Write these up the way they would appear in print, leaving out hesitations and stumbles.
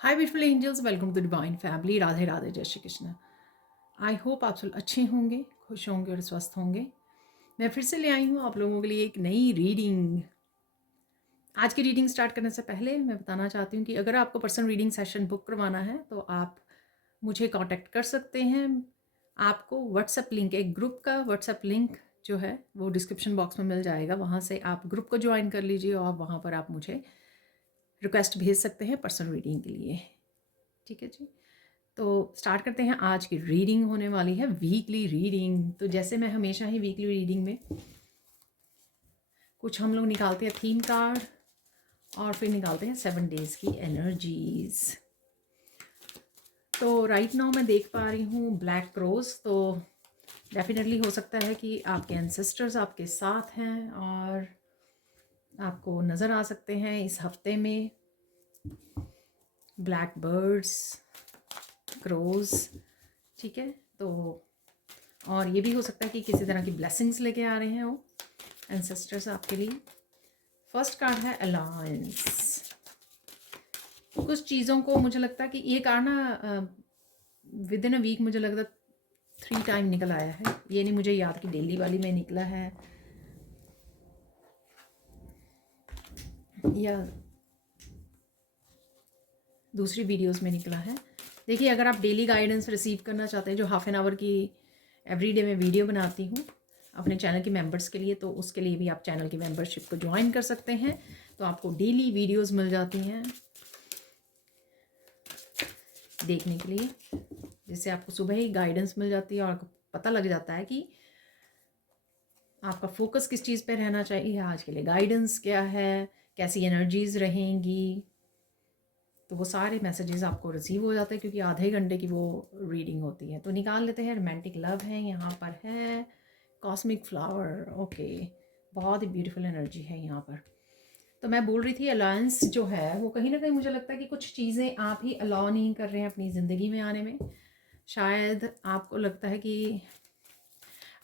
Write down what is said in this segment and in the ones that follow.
Hi beautiful angels, welcome to divine family. Radhe Radhe, जय Shri Krishna. I hope आप सब अच्छे होंगे, खुश होंगे और स्वस्थ होंगे। मैं फिर से ले आई हूँ आप लोगों के लिए एक नई रीडिंग। आज की रीडिंग स्टार्ट करने से पहले मैं बताना चाहती हूँ कि अगर आपको पर्सनल रीडिंग सेशन बुक करवाना है तो आप मुझे कांटेक्ट कर सकते हैं। आपको व्हाट्सएप लिंक, एक ग्रुप का व्हाट्सएप लिंक जो है वो डिस्क्रिप्शन बॉक्स में मिल जाएगा। वहाँ से आप ग्रुप को ज्वाइन कर लीजिए और वहाँ पर आप मुझे रिक्वेस्ट भेज सकते हैं पर्सनल रीडिंग के लिए। ठीक है जी। तो स्टार्ट करते हैं। आज की रीडिंग होने वाली है वीकली रीडिंग। तो जैसे मैं हमेशा ही वीकली रीडिंग में कुछ हम लोग निकालते हैं थीम कार्ड और फिर निकालते हैं 7 डेज की एनर्जीज। तो राइट नाउ मैं देख पा रही हूँ ब्लैक क्रोज। तो डेफिनेटली हो सकता है कि आपके एंसेस्टर्स आपके साथ हैं और आपको नज़र आ सकते हैं इस हफ्ते में ब्लैक बर्ड्स, क्रोज। ठीक है। तो और ये भी हो सकता है कि किसी तरह की ब्लेसिंग्स लेके आ रहे हैं वो एंसेस्टर्स आपके लिए। फर्स्ट कार्ड है अलायंस। कुछ चीज़ों को मुझे लगता है कि ये कार्ड ना विद इन अ वीक मुझे लगता है 3 टाइम निकल आया है। ये नहीं मुझे याद कि डेली वाली में निकला है या दूसरी वीडियोस में निकला है। देखिए, अगर आप डेली गाइडेंस रिसीव करना चाहते हैं, जो हाफ एन आवर की एवरी डे में वीडियो बनाती हूँ अपने चैनल के मेंबर्स के लिए, तो उसके लिए भी आप चैनल की मेंबरशिप को ज्वाइन कर सकते हैं। तो आपको डेली वीडियोस मिल जाती हैं देखने के लिए, जिससे आपको सुबह ही गाइडेंस मिल जाती है और आपको पता लग जाता है कि आपका फोकस किस चीज़ पे रहना चाहिए, आज के लिए गाइडेंस क्या है, कैसी एनर्जीज रहेंगी। तो वो सारे मैसेजेस आपको रिसीव हो जाते हैं क्योंकि आधे घंटे की वो रीडिंग होती है। तो निकाल लेते हैं। रोमांटिक लव है यहाँ पर, है कॉस्मिक फ्लावर। ओके, बहुत ही ब्यूटीफुल एनर्जी है यहाँ पर। तो मैं बोल रही थी अलायंस जो है वो कहीं ना कहीं मुझे लगता है कि कुछ चीज़ें आप ही अलाउ नहीं कर रहे हैं अपनी ज़िंदगी में आने में। शायद आपको लगता है कि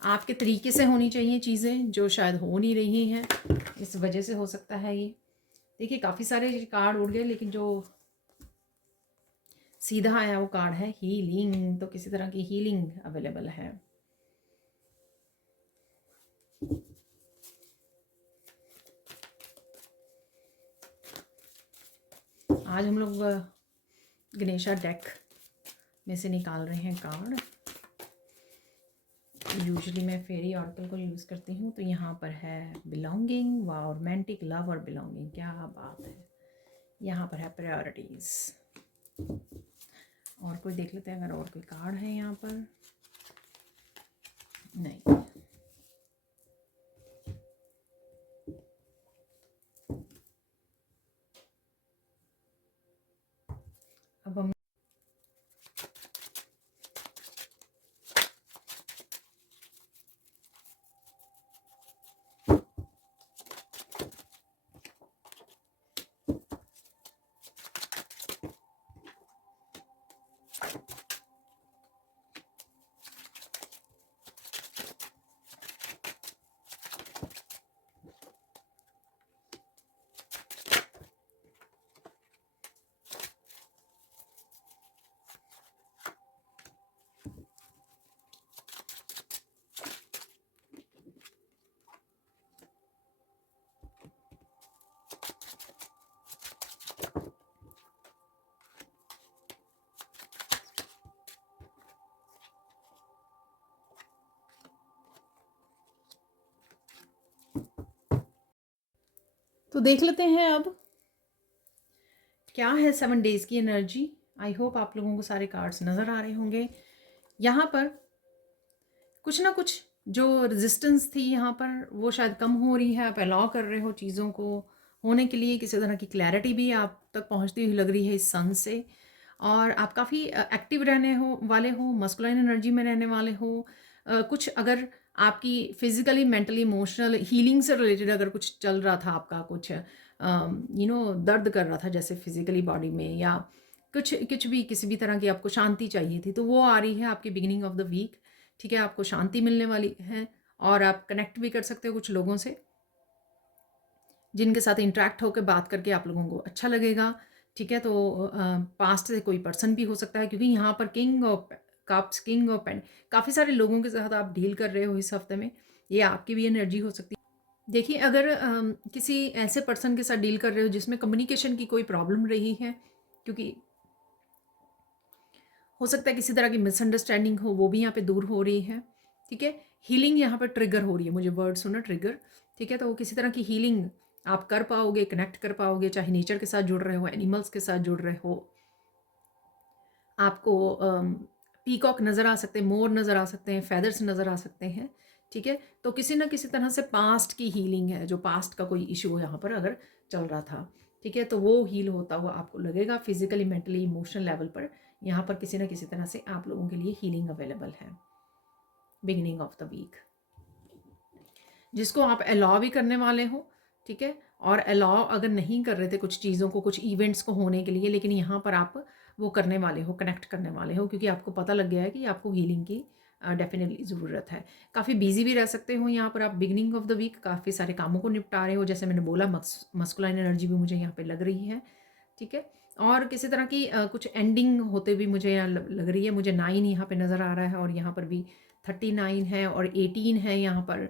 आपके तरीके से होनी चाहिए चीज़ें जो शायद हो नहीं रही हैं, इस वजह से हो सकता है ये। देखिए, काफ़ी सारे कार्ड उड़ गए लेकिन जो सीधा आया वो कार्ड है हीलिंग। तो किसी तरह की हीलिंग अवेलेबल है। आज हम लोग गणेशा डेक में से निकाल रहे हैं कार्ड। यूजुअली मैं फेरी ऑर्कल को यूज़ करती हूँ। तो यहाँ पर है बिलोंगिंग, वाह, रोमांटिक लव और बिलोंगिंग, क्या बात है। यहाँ पर है प्रायोरिटीज़। और कोई देख लेते हैं अगर और कोई कार्ड है यहाँ पर। नहीं, अब हम तो देख लेते हैं अब क्या है 7 डेज की एनर्जी। आई होप आप लोगों को सारे कार्ड्स नज़र आ रहे होंगे। यहाँ पर कुछ ना कुछ जो रेजिस्टेंस थी यहाँ पर वो शायद कम हो रही है। आप अलाउ कर रहे हो चीज़ों को होने के लिए। किसी तरह की क्लैरिटी भी आप तक पहुँचती हुई लग रही है इस सन से। और आप काफ़ी एक्टिव रहने वाले हो, मस्कुलाइन एनर्जी में रहने वाले हो। कुछ अगर आपकी फिजिकली, मेंटली, इमोशनल हीलिंग से रिलेटेड अगर कुछ चल रहा था आपका, कुछ दर्द कर रहा था जैसे फिजिकली बॉडी में, या कुछ कुछ भी किसी भी तरह की आपको शांति चाहिए थी, तो वो आ रही है आपकी बिगिनिंग ऑफ द वीक। ठीक है, आपको शांति मिलने वाली है और आप कनेक्ट भी कर सकते हो कुछ लोगों से जिनके साथ इंटरेक्ट होकर बात करके आप लोगों को अच्छा लगेगा। ठीक है, तो पास्ट से कोई पर्सन भी हो सकता है, क्योंकि यहाँ पर king of cups, king of pent, काफ़ी सारे लोगों के साथ आप डील कर रहे हो इस हफ्ते में। ये आपकी भी एनर्जी हो सकती है। देखिए, अगर किसी ऐसे पर्सन के साथ डील कर रहे हो जिसमें कम्युनिकेशन की कोई प्रॉब्लम रही है, क्योंकि हो सकता है किसी तरह की मिसअंडरस्टैंडिंग हो, वो भी यहाँ पे दूर हो रही है। ठीक है, हीलिंग यहाँ पर ट्रिगर हो रही है, मुझे वर्ड सुना ट्रिगर। ठीक है, तो किसी तरह की हीलिंग आप कर पाओगे, कनेक्ट कर पाओगे, चाहे नेचर के साथ जुड़ रहे हो, एनिमल्स के साथ जुड़ रहे हो। आपको पीकॉक नज़र आ सकते हैं, मोर नज़र आ सकते हैं, फेदर्स नज़र आ सकते हैं। ठीक है, तो किसी ना किसी तरह से पास्ट की हीलिंग है, जो पास्ट का कोई इशू यहाँ पर अगर चल रहा था, ठीक है, तो वो हील होता हुआ आपको लगेगा फिजिकली, मेंटली, इमोशनल लेवल पर। यहाँ पर किसी ना किसी तरह से आप लोगों के लिए हीलिंग अवेलेबल है बिगिनिंग ऑफ द वीक, जिसको आप अलाउ भी करने वाले हो। ठीक है, और अलाउ अगर नहीं कर रहे थे कुछ चीज़ों को, कुछ इवेंट्स को होने के लिए, लेकिन यहाँ पर आप वो करने वाले हो, कनेक्ट करने वाले हो, क्योंकि आपको पता लग गया है कि आपको हीलिंग की डेफिनेटली ज़रूरत है। काफ़ी बिजी भी रह सकते हो यहाँ पर आप बिगिनिंग ऑफ द वीक, काफ़ी सारे कामों को निपटा रहे हो, जैसे मैंने बोला मस्कुलाइन एनर्जी भी मुझे यहाँ पे लग रही है। ठीक है, और किसी तरह की कुछ एंडिंग होते भी मुझे यहाँ लग रही है। मुझे 9 यहाँ पे नज़र आ रहा है, और यहाँ पर भी 39 है और 18 है यहाँ पर,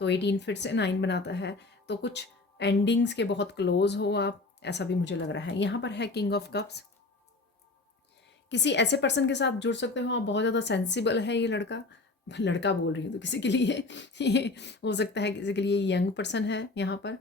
तो 18 फिर से 9 बनाता है, तो कुछ एंडिंग्स के बहुत क्लोज हो आप, ऐसा भी मुझे लग रहा है। यहाँ पर है किंग ऑफ कप्स, किसी ऐसे पर्सन के साथ जुड़ सकते हो आप, बहुत ज़्यादा सेंसिबल है ये लड़का, लड़का बोल रही हूँ तो किसी के लिए ये हो सकता है, किसी के लिए यंग पर्सन है यहाँ पर।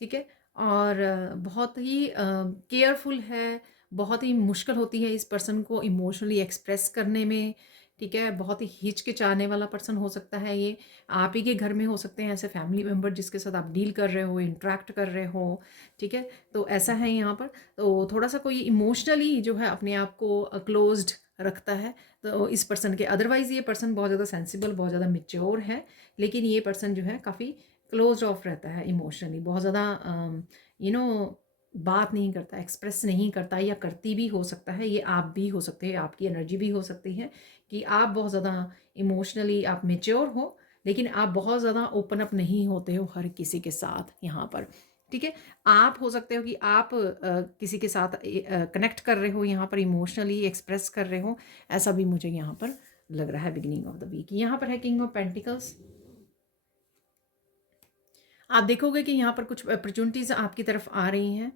ठीक है, और बहुत ही केयरफुल है, बहुत ही मुश्किल होती है इस पर्सन को इमोशनली एक्सप्रेस करने में। ठीक है, बहुत ही हिचकिचाने वाला पर्सन हो सकता है ये। आप ही के घर में हो सकते हैं ऐसे फैमिली मेम्बर जिसके साथ आप डील कर रहे हो, इंटरेक्ट कर रहे हो। ठीक है, तो ऐसा है यहाँ पर। तो थोड़ा सा कोई इमोशनली जो है अपने आप को क्लोज्ड रखता है तो इस पर्सन के, अदरवाइज़ ये पर्सन बहुत ज़्यादा सेंसिबल, बहुत ज़्यादा मेच्योर है, लेकिन ये पर्सन जो है काफ़ी क्लोज ऑफ रहता है इमोशनली, बहुत ज़्यादा यू नो बात नहीं करता, एक्सप्रेस नहीं करता, या करती भी हो सकता है। ये आप भी हो सकते हैं, आपकी एनर्जी भी हो सकती है कि आप बहुत ज़्यादा इमोशनली आप मेच्योर हो, लेकिन आप बहुत ज़्यादा ओपन अप नहीं होते हो हर किसी के साथ यहाँ पर। ठीक है, आप हो सकते हो कि आप किसी के साथ कनेक्ट कर रहे हो यहाँ पर, इमोशनली एक्सप्रेस कर रहे हो, ऐसा भी मुझे यहाँ पर लग रहा है बिगिनिंग ऑफ द वीक। यहाँ पर है किंग ऑफ पेंटिकल्स। आप देखोगे कि यहाँ पर कुछ अपॉर्चुनिटीज़ आपकी तरफ आ रही हैं।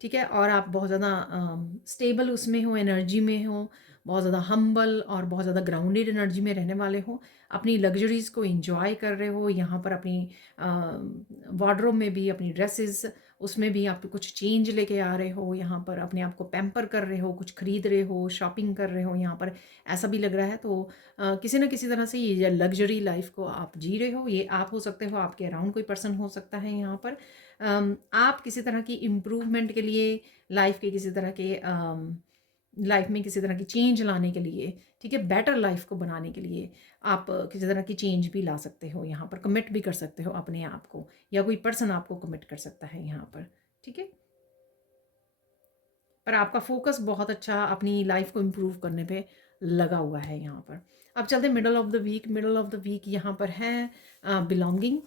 ठीक है, और आप बहुत ज़्यादा स्टेबल उसमें हो, एनर्जी में हो, बहुत ज़्यादा हम्बल और बहुत ज़्यादा ग्राउंडेड एनर्जी में रहने वाले हो, अपनी लग्जरीज़ को एंजॉय कर रहे हो। यहाँ पर अपनी वार्डरोब में भी, अपनी ड्रेसेस उसमें भी आप कुछ चेंज लेके आ रहे हो, यहाँ पर अपने आप को पैम्पर कर रहे हो, कुछ खरीद रहे हो, शॉपिंग कर रहे हो यहाँ पर, ऐसा भी लग रहा है। तो किसी न किसी तरह से ये लग्जरी लाइफ को आप जी रहे हो। ये आप हो सकते हो, आपके अराउंड कोई पर्सन हो सकता है यहाँ पर। आप किसी तरह की इम्प्रूवमेंट के लिए, लाइफ के किसी तरह के लाइफ में किसी तरह की चेंज लाने के लिए, ठीक है, बेटर लाइफ को बनाने के लिए आप किसी तरह की चेंज भी ला सकते हो यहाँ पर, कमिट भी कर सकते हो अपने आप को, या कोई पर्सन आपको कमिट कर सकता है यहाँ पर। ठीक है, पर आपका फोकस बहुत अच्छा अपनी लाइफ को इम्प्रूव करने पे लगा हुआ है यहाँ पर। अब चलते middle of the week. Middle of the week यहाँ पर है बिलोंगिंग,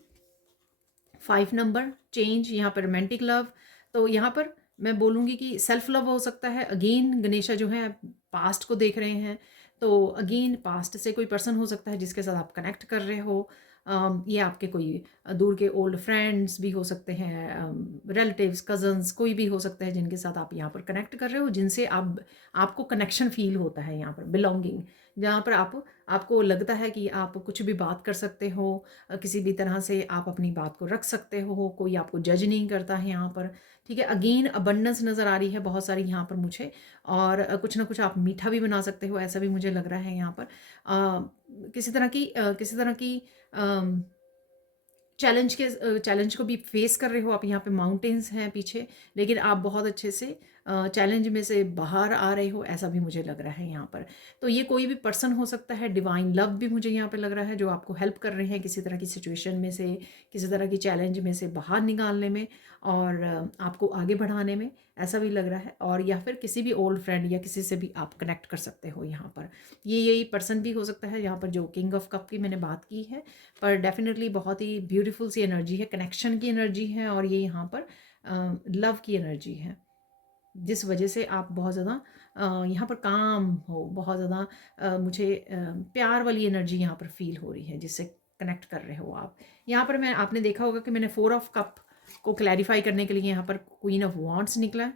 5 नंबर, चेंज, यहाँ पर रोमांटिक लव। तो यहाँ पर मैं बोलूँगी कि सेल्फ लव हो सकता है। अगेन गणेशा जो है पास्ट को देख रहे हैं, तो अगेन पास्ट से कोई पर्सन हो सकता है जिसके साथ आप कनेक्ट कर रहे हो। ये आपके कोई दूर के ओल्ड फ्रेंड्स भी हो सकते हैं, रिलेटिव्स, कज़न्स, कोई भी हो सकते हैं जिनके साथ आप यहाँ पर कनेक्ट कर रहे हो, जिनसे आपको कनेक्शन फील होता है यहाँ पर। बिलोंगिंग, जहाँ पर आपको लगता है कि आप कुछ भी बात कर सकते हो, किसी भी तरह से आप अपनी बात को रख सकते हो, कोई आपको जज नहीं करता है यहाँ पर। ठीक है, अगेन अबंडेंस नज़र आ रही है बहुत सारी यहाँ पर मुझे, और कुछ ना कुछ आप मीठा भी बना सकते हो, ऐसा भी मुझे लग रहा है यहाँ पर। किसी तरह की चैलेंज को भी फेस कर रहे हो आप। यहाँ पे माउंटेन्स हैं पीछे, लेकिन आप बहुत अच्छे से चैलेंज में से बाहर आ रहे हो, ऐसा भी मुझे लग रहा है यहाँ पर। तो ये कोई भी पर्सन हो सकता है, डिवाइन लव भी मुझे यहाँ पे लग रहा है, जो आपको हेल्प कर रहे हैं किसी तरह की सिचुएशन में से, किसी तरह की चैलेंज में से बाहर निकालने में, और आपको आगे बढ़ाने में, ऐसा भी लग रहा है। और या फिर किसी भी ओल्ड फ्रेंड या किसी से भी आप कनेक्ट कर सकते हो यहाँ पर। ये यही पर्सन भी हो सकता है यहाँ पर जो किंग ऑफ कप की मैंने बात की है, पर डेफिनेटली बहुत ही ब्यूटीफुल सी एनर्जी है, कनेक्शन की एनर्जी है, और ये यहाँ पर लव की एनर्जी है। जिस वजह से आप बहुत ज़्यादा यहाँ पर काम हो, बहुत ज़्यादा मुझे प्यार वाली एनर्जी यहाँ पर फील हो रही है, जिससे कनेक्ट कर रहे हो आप। यहाँ पर आपने देखा होगा कि मैंने 4 ऑफ कप को क्लैरिफाई करने के लिए यहाँ पर क्वीन ऑफ वॉन्ड्स निकला है,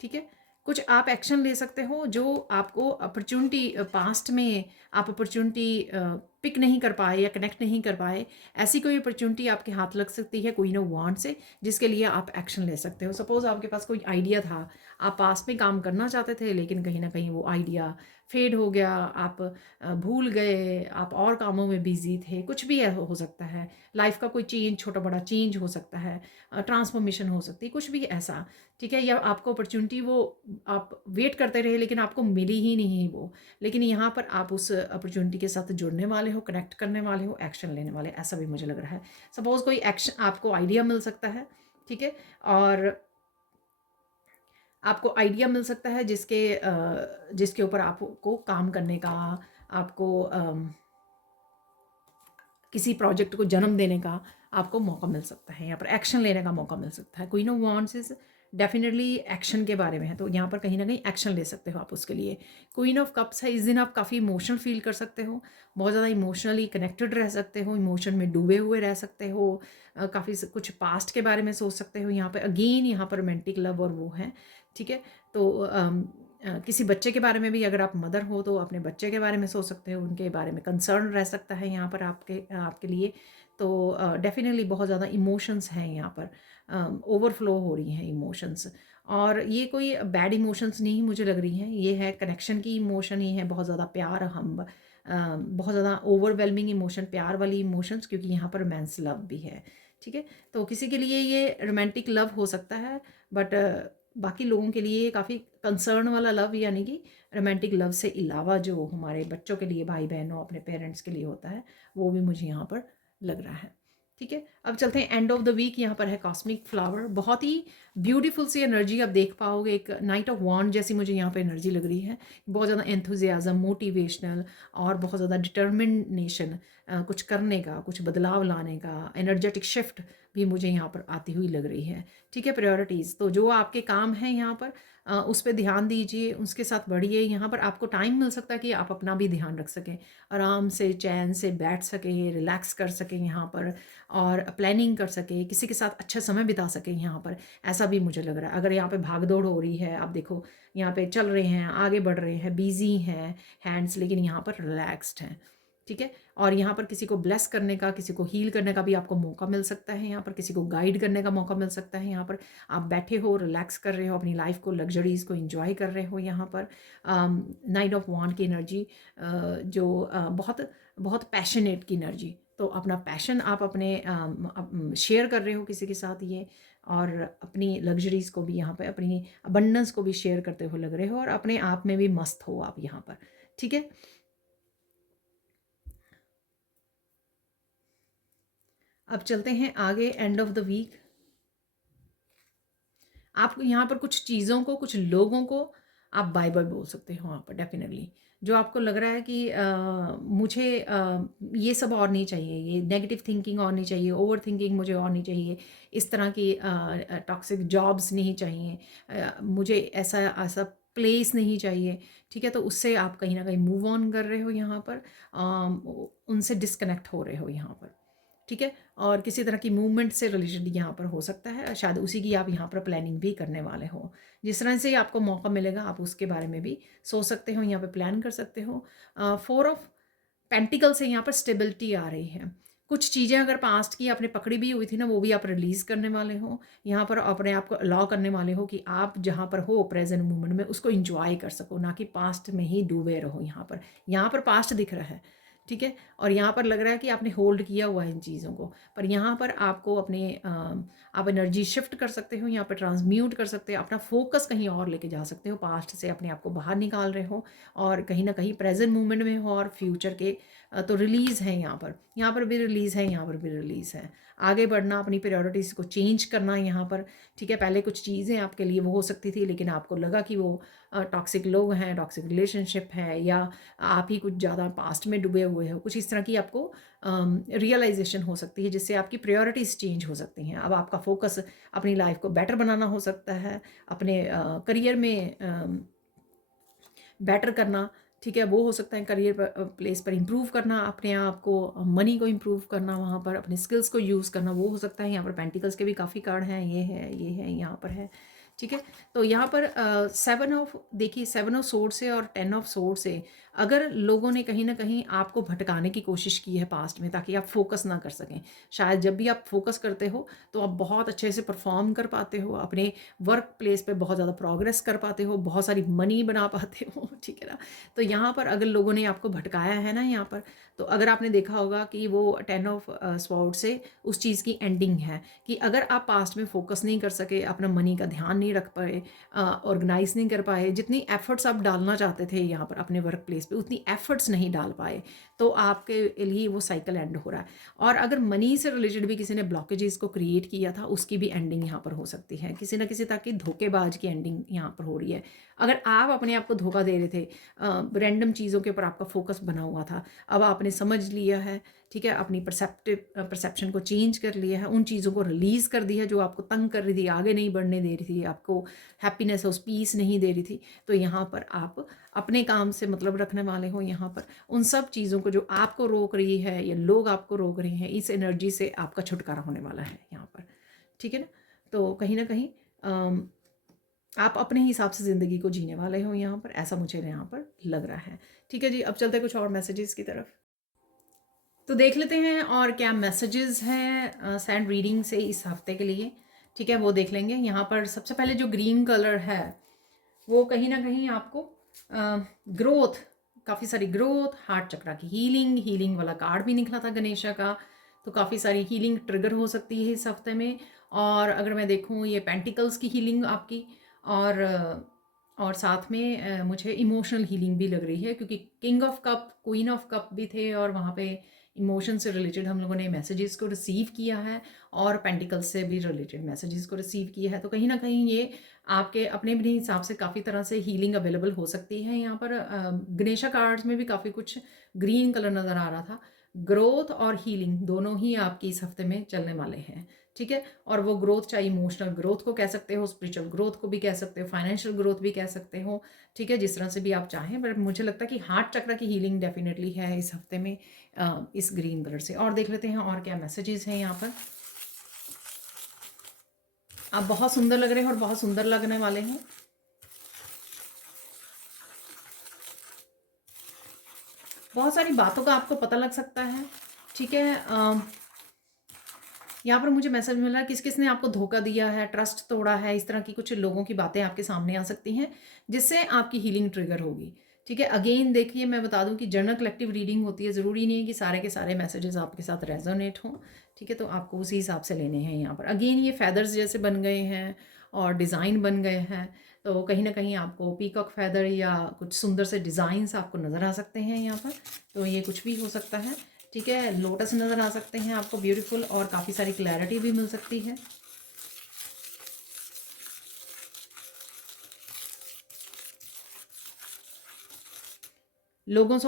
ठीक है। कुछ आप एक्शन ले सकते हो जो आपको अपॉर्चुनिटी पास्ट में आप अपॉर्चुनिटी पिक नहीं कर पाए या कनेक्ट नहीं कर पाए, ऐसी कोई अपॉर्चुनिटी आपके हाथ लग सकती है क्वीन ऑफ वॉन्ड से, जिसके लिए आप एक्शन ले सकते हो। सपोज आपके पास कोई आइडिया था, आप पास्ट में काम करना चाहते थे, लेकिन कहीं ना कहीं वो आइडिया फेड हो गया, आप भूल गए, आप और कामों में बिजी थे, कुछ भी हो सकता है। लाइफ का कोई चेंज, छोटा बड़ा चेंज हो सकता है, ट्रांसफॉर्मेशन हो सकती है, कुछ भी ऐसा, ठीक है। या आपको अपॉर्चुनिटी वो आप वेट करते रहे लेकिन आपको मिली ही नहीं वो, लेकिन यहाँ पर आप उस अपॉर्चुनिटी के साथ जुड़ने वाले हो, कनेक्ट करने वाले हो, एक्शन लेने वाले, ऐसा भी मुझे लग रहा है। सपोज कोई एक्शन, आपको आइडिया मिल सकता है, ठीक है, और आपको आइडिया मिल सकता है जिसके ऊपर आपको काम करने का, आपको किसी प्रोजेक्ट को जन्म देने का आपको मौका मिल सकता है, यहाँ पर एक्शन लेने का मौका मिल सकता है। Queen of wands is definitely action के बारे में है, तो यहाँ पर कहीं ना कहीं एक्शन ले सकते हो आप उसके लिए। क्वीन ऑफ कप्स है, इस दिन आप काफ़ी इमोशनल फील कर सकते हो, बहुत ज़्यादा इमोशनली कनेक्टेड रह सकते हो, इमोशन में डूबे हुए रह सकते हो, काफ़ी कुछ पास्ट के बारे में सोच सकते हो। यहाँ पर अगेन यहाँ पर रोमांटिक लव और वो है, ठीक है। तो किसी बच्चे के बारे में भी, अगर आप मदर हो तो अपने बच्चे के बारे में सोच सकते हो, उनके बारे में कंसर्न रह सकता है यहाँ पर आपके लिए। तो डेफिनेटली बहुत ज़्यादा इमोशंस हैं यहाँ पर, ओवरफ्लो हो रही हैं इमोशंस, और ये कोई बैड इमोशंस नहीं मुझे लग रही हैं, ये है कनेक्शन की इमोशन ही है, बहुत ज़्यादा प्यार, हम बहुत ज़्यादा ओवरवेलमिंग इमोशन, प्यार वाली इमोशंस, क्योंकि यहाँ पर रोमांस लव भी है, ठीक है। तो किसी के लिए ये रोमांटिक लव हो सकता है, बट बाकी लोगों के लिए काफ़ी कंसर्न वाला लव, यानी कि रोमांटिक लव से अलावा जो हमारे बच्चों के लिए, भाई बहनों, अपने पेरेंट्स के लिए होता है, वो भी मुझे यहाँ पर लग रहा है, ठीक है। अब चलते हैं एंड ऑफ द वीक। यहाँ पर है कॉस्मिक फ्लावर, बहुत ही ब्यूटीफुल सी एनर्जी आप देख पाओगे, एक नाइट ऑफ वॉन्ड जैसी मुझे यहाँ पे एनर्जी लग रही है, बहुत ज़्यादा एंथुजियाज़म, मोटिवेशनल, और बहुत ज़्यादा डिटर्मिनेशन, कुछ करने का, कुछ बदलाव लाने का, एनर्जेटिक शिफ्ट भी मुझे यहाँ पर आती हुई लग रही है, ठीक है। प्रायोरिटीज़, तो जो आपके काम हैं यहाँ पर उस पर ध्यान दीजिए, उसके साथ बढ़िए। यहाँ पर आपको टाइम मिल सकता है कि आप अपना भी ध्यान रख सकें, आराम से चैन से बैठ सकें, रिलैक्स कर सकें यहाँ पर, और प्लानिंग कर सकें, किसी के साथ अच्छा समय बिता सकें यहाँ पर, ऐसा भी मुझे लग रहा है। अगर यहाँ पे भाग दौड़ हो रही है, आप देखो यहाँ पे चल रहे हैं, आगे बढ़ रहे हैं, बिजी हैं हैंड्स, लेकिन यहाँ पर रिलैक्स्ड हैं, ठीक है। और यहाँ पर किसी को ब्लेस करने का, किसी को हील करने का भी आपको मौका मिल सकता है, यहाँ पर किसी को गाइड करने का मौका मिल सकता है। यहाँ पर आप बैठे हो, रिलैक्स कर रहे हो, अपनी लाइफ को, लग्जरीज को एंजॉय कर रहे हो। यहाँ पर नाइट ऑफ वॉन्ड की एनर्जी जो बहुत बहुत पैशनेट की एनर्जी, तो अपना पैशन आप अपने शेयर कर रहे हो किसी के साथ ये, और अपनी लग्जरीज को भी यहाँ पर, अपनी अबंडेंस को भी शेयर करते हुए लग रहे हो, और अपने आप में भी मस्त हो आप यहाँ पर, ठीक है। अब चलते हैं आगे एंड ऑफ द वीक। आप यहाँ पर कुछ चीज़ों को, कुछ लोगों को आप बाय बाय बोल सकते हो वहाँ पर, डेफिनेटली। जो आपको लग रहा है कि मुझे ये सब और नहीं चाहिए, ये नेगेटिव थिंकिंग और नहीं चाहिए, ओवर थिंकिंग मुझे और नहीं चाहिए, इस तरह की टॉक्सिक जॉब्स नहीं चाहिए, मुझे ऐसा ऐसा प्लेस नहीं चाहिए, ठीक है। तो उससे आप कहीं ना कहीं मूव ऑन कर रहे हो यहाँ पर, उनसे डिस्कनेक्ट हो रहे हो यहाँ पर, ठीक है। और किसी तरह की मूवमेंट से रिलेटेड यहाँ पर हो सकता है, शायद उसी की आप यहाँ पर प्लानिंग भी करने वाले हो। जिस तरह से आपको मौका मिलेगा आप उसके बारे में भी सोच सकते हो, यहाँ पे प्लान कर सकते हो। 4 ऑफ पेंटिकल से यहाँ पर स्टेबिलिटी आ रही है। कुछ चीज़ें अगर पास्ट की आपने पकड़ी भी हुई थी ना, वो भी आप रिलीज़ करने वाले हो यहाँ पर, अपने आप को अलाउ करने वाले हो कि आप जहाँ पर हो प्रेजेंट मोमेंट में उसको इंजॉय कर सको, ना कि पास्ट में ही डूबे रहो। यहाँ पर पास्ट दिख रहा है, ठीक है, और यहाँ पर लग रहा है कि आपने होल्ड किया हुआ है इन चीज़ों को, पर यहाँ पर आपको अपने आप एनर्जी शिफ्ट कर सकते हो, यहाँ पर ट्रांसम्यूट कर सकते हो, अपना फोकस कहीं और लेके जा सकते हो, पास्ट से अपने आप को बाहर निकाल रहे हो और कहीं ना कहीं प्रेजेंट मोमेंट में हो और फ्यूचर के तो रिलीज़ है यहाँ पर भी रिलीज़ है, यहाँ पर भी रिलीज़ है। आगे बढ़ना, अपनी प्रायोरिटीज़ को चेंज करना यहाँ पर, ठीक है। पहले कुछ चीज़ें आपके लिए वो हो सकती थी, लेकिन आपको लगा कि वो टॉक्सिक लोग हैं, टॉक्सिक रिलेशनशिप है, या आप ही कुछ ज़्यादा पास्ट में डूबे हुए हो, कुछ इस तरह की आपको रियलाइजेशन हो सकती है, जिससे आपकी प्रायोरिटीज़ चेंज हो सकती हैं। अब आपका फोकस अपनी लाइफ को बेटर बनाना हो सकता है, अपने करियर में बेटर करना, ठीक है, वो हो सकता है। करियर पर, प्लेस पर इम्प्रूव करना, अपने आप को, मनी को इम्प्रूव करना, वहाँ पर अपने स्किल्स को यूज़ करना, वो हो सकता है। यहाँ पर पेंटिकल्स के भी काफ़ी कार्ड हैं, ये है, यहाँ पर है, ठीक है। तो यहाँ पर 7 ऑफ, देखिए 7 ऑफ सोर्ड से और 10 ऑफ सोर्ड से अगर लोगों ने कहीं ना कहीं आपको भटकाने की कोशिश की है पास्ट में, ताकि आप फोकस ना कर सकें, शायद जब भी आप फोकस करते हो तो आप बहुत अच्छे से परफॉर्म कर पाते हो, अपने वर्क प्लेस पे बहुत ज़्यादा प्रोग्रेस कर पाते हो, बहुत सारी मनी बना पाते हो, ठीक है ना। तो यहाँ पर अगर लोगों ने आपको भटकाया है ना यहाँ पर, तो अगर आपने देखा होगा कि वो 10 ऑफ स्वॉर्ड से उस चीज़ की एंडिंग है कि अगर आप पास्ट में फोकस नहीं कर सके, अपना मनी का ध्यान नहीं रख पाए, ऑर्गेनाइज नहीं कर पाए, जितनी एफर्ट्स आप डालना चाहते थे यहाँ पर अपने वर्क प्लेस पे, उतनी एफर्ट्स नहीं डाल पाए, तो आपके लिए वो साइकिल एंड हो रहा है। और अगर मनी से रिलेटेड भी किसी ने ब्लॉकेजेस को क्रिएट किया था, उसकी भी एंडिंग यहाँ पर हो सकती है, किसी ना किसी तरह की धोखेबाज की एंडिंग यहाँ पर हो रही है। अगर आप अपने आप को धोखा दे रहे थे, रैंडम चीज़ों के ऊपर आपका फोकस बना हुआ था, अब आपने समझ लिया है, ठीक है, अपनी परसेप्शन को चेंज कर लिया है, उन चीज़ों को रिलीज़ कर दिया जो आपको तंग कर रही थी, आगे नहीं बढ़ने दे रही थी, आपको हैप्पीनेस और पीस नहीं दे रही थी, तो यहाँ पर आप अपने काम से मतलब रखने वाले हो। यहाँ पर उन सब चीज़ों को जो आपको रोक रही है या लोग आपको रोक रहे हैं, इस एनर्जी से आपका छुटकारा होने वाला है यहाँ पर, ठीक है ना। तो कहीं ना कहीं आप अपने हिसाब से ज़िंदगी को जीने वाले हो यहाँ पर, ऐसा मुझे यहाँ पर लग रहा है, ठीक है जी। अब चलते हैं कुछ और मैसेजेस की तरफ, तो देख लेते हैं और क्या मैसेजेस हैं सैंड रीडिंग से इस हफ्ते के लिए, ठीक है, वो देख लेंगे। यहाँ पर सबसे पहले जो ग्रीन कलर है वो कहीं ना कहीं आपको ग्रोथ, काफ़ी सारी ग्रोथ, हार्ट चक्रा की हीलिंग वाला कार्ड भी निकला था गणेशा का, तो काफ़ी सारी हीलिंग ट्रिगर हो सकती है इस हफ्ते में। और अगर मैं देखूँ ये पेंटिकल्स की हीलिंग आपकी, और साथ में मुझे इमोशनल हीलिंग भी लग रही है, क्योंकि king of cup, queen of cup भी थे, और वहाँ पे इमोशन से रिलेटेड हम लोगों ने मैसेजेस को रिसीव किया है, और पेंटिकल्स से भी रिलेटेड मैसेजेस को रिसीव किया है। तो कहीं ना कहीं ये आपके अपने भी हिसाब से काफ़ी तरह से हीलिंग अवेलेबल हो सकती है। यहाँ पर गणेशा कार्ड्स में भी काफ़ी कुछ ग्रीन कलर नज़र आ रहा था। ग्रोथ और हीलिंग दोनों ही आपकी इस हफ्ते में चलने वाले हैं, ठीक है। और वो ग्रोथ चाहे इमोशनल ग्रोथ को कह सकते हो, स्पिरिचुअल ग्रोथ को भी कह सकते हो, फाइनेंशियल ग्रोथ भी कह सकते हो, ठीक है, जिस तरह से भी आप चाहें। बट मुझे लगता है कि हार्ट चक्र की हीलिंग डेफिनेटली है इस हफ्ते में इस ग्रीन कलर से। और देख लेते हैं और क्या मैसेजेस हैं यहाँ पर। आप बहुत सुंदर लग रहे हैं और बहुत सुंदर लगने वाले हैं। बहुत सारी बातों का आपको पता लग सकता है, ठीक है। यहाँ पर मुझे मैसेज मिला किस किस ने आपको धोखा दिया है, ट्रस्ट तोड़ा है, इस तरह की कुछ लोगों की बातें आपके सामने आ सकती हैं, जिससे आपकी हीलिंग ट्रिगर होगी, ठीक है। अगेन देखिए, मैं बता दूं कि जनरल कलेक्टिव रीडिंग होती है, ज़रूरी नहीं है कि सारे के सारे मैसेजेस आपके साथ रेजोनेट हों, ठीक है। तो आपको उसी हिसाब से लेने हैं। यहाँ पर अगेन ये फैदर्स जैसे बन गए हैं और डिज़ाइन बन गए हैं, तो कहीं ना कहीं आपको पीकॉक फैदर या कुछ सुंदर से डिज़ाइंस आपको नज़र आ सकते हैं यहाँ पर। तो ये कुछ भी हो सकता है, ठीक है। लोटस नज़र आ सकते हैं आपको ब्यूटीफुल, और काफ़ी सारी क्लैरिटी भी मिल सकती है। लोगों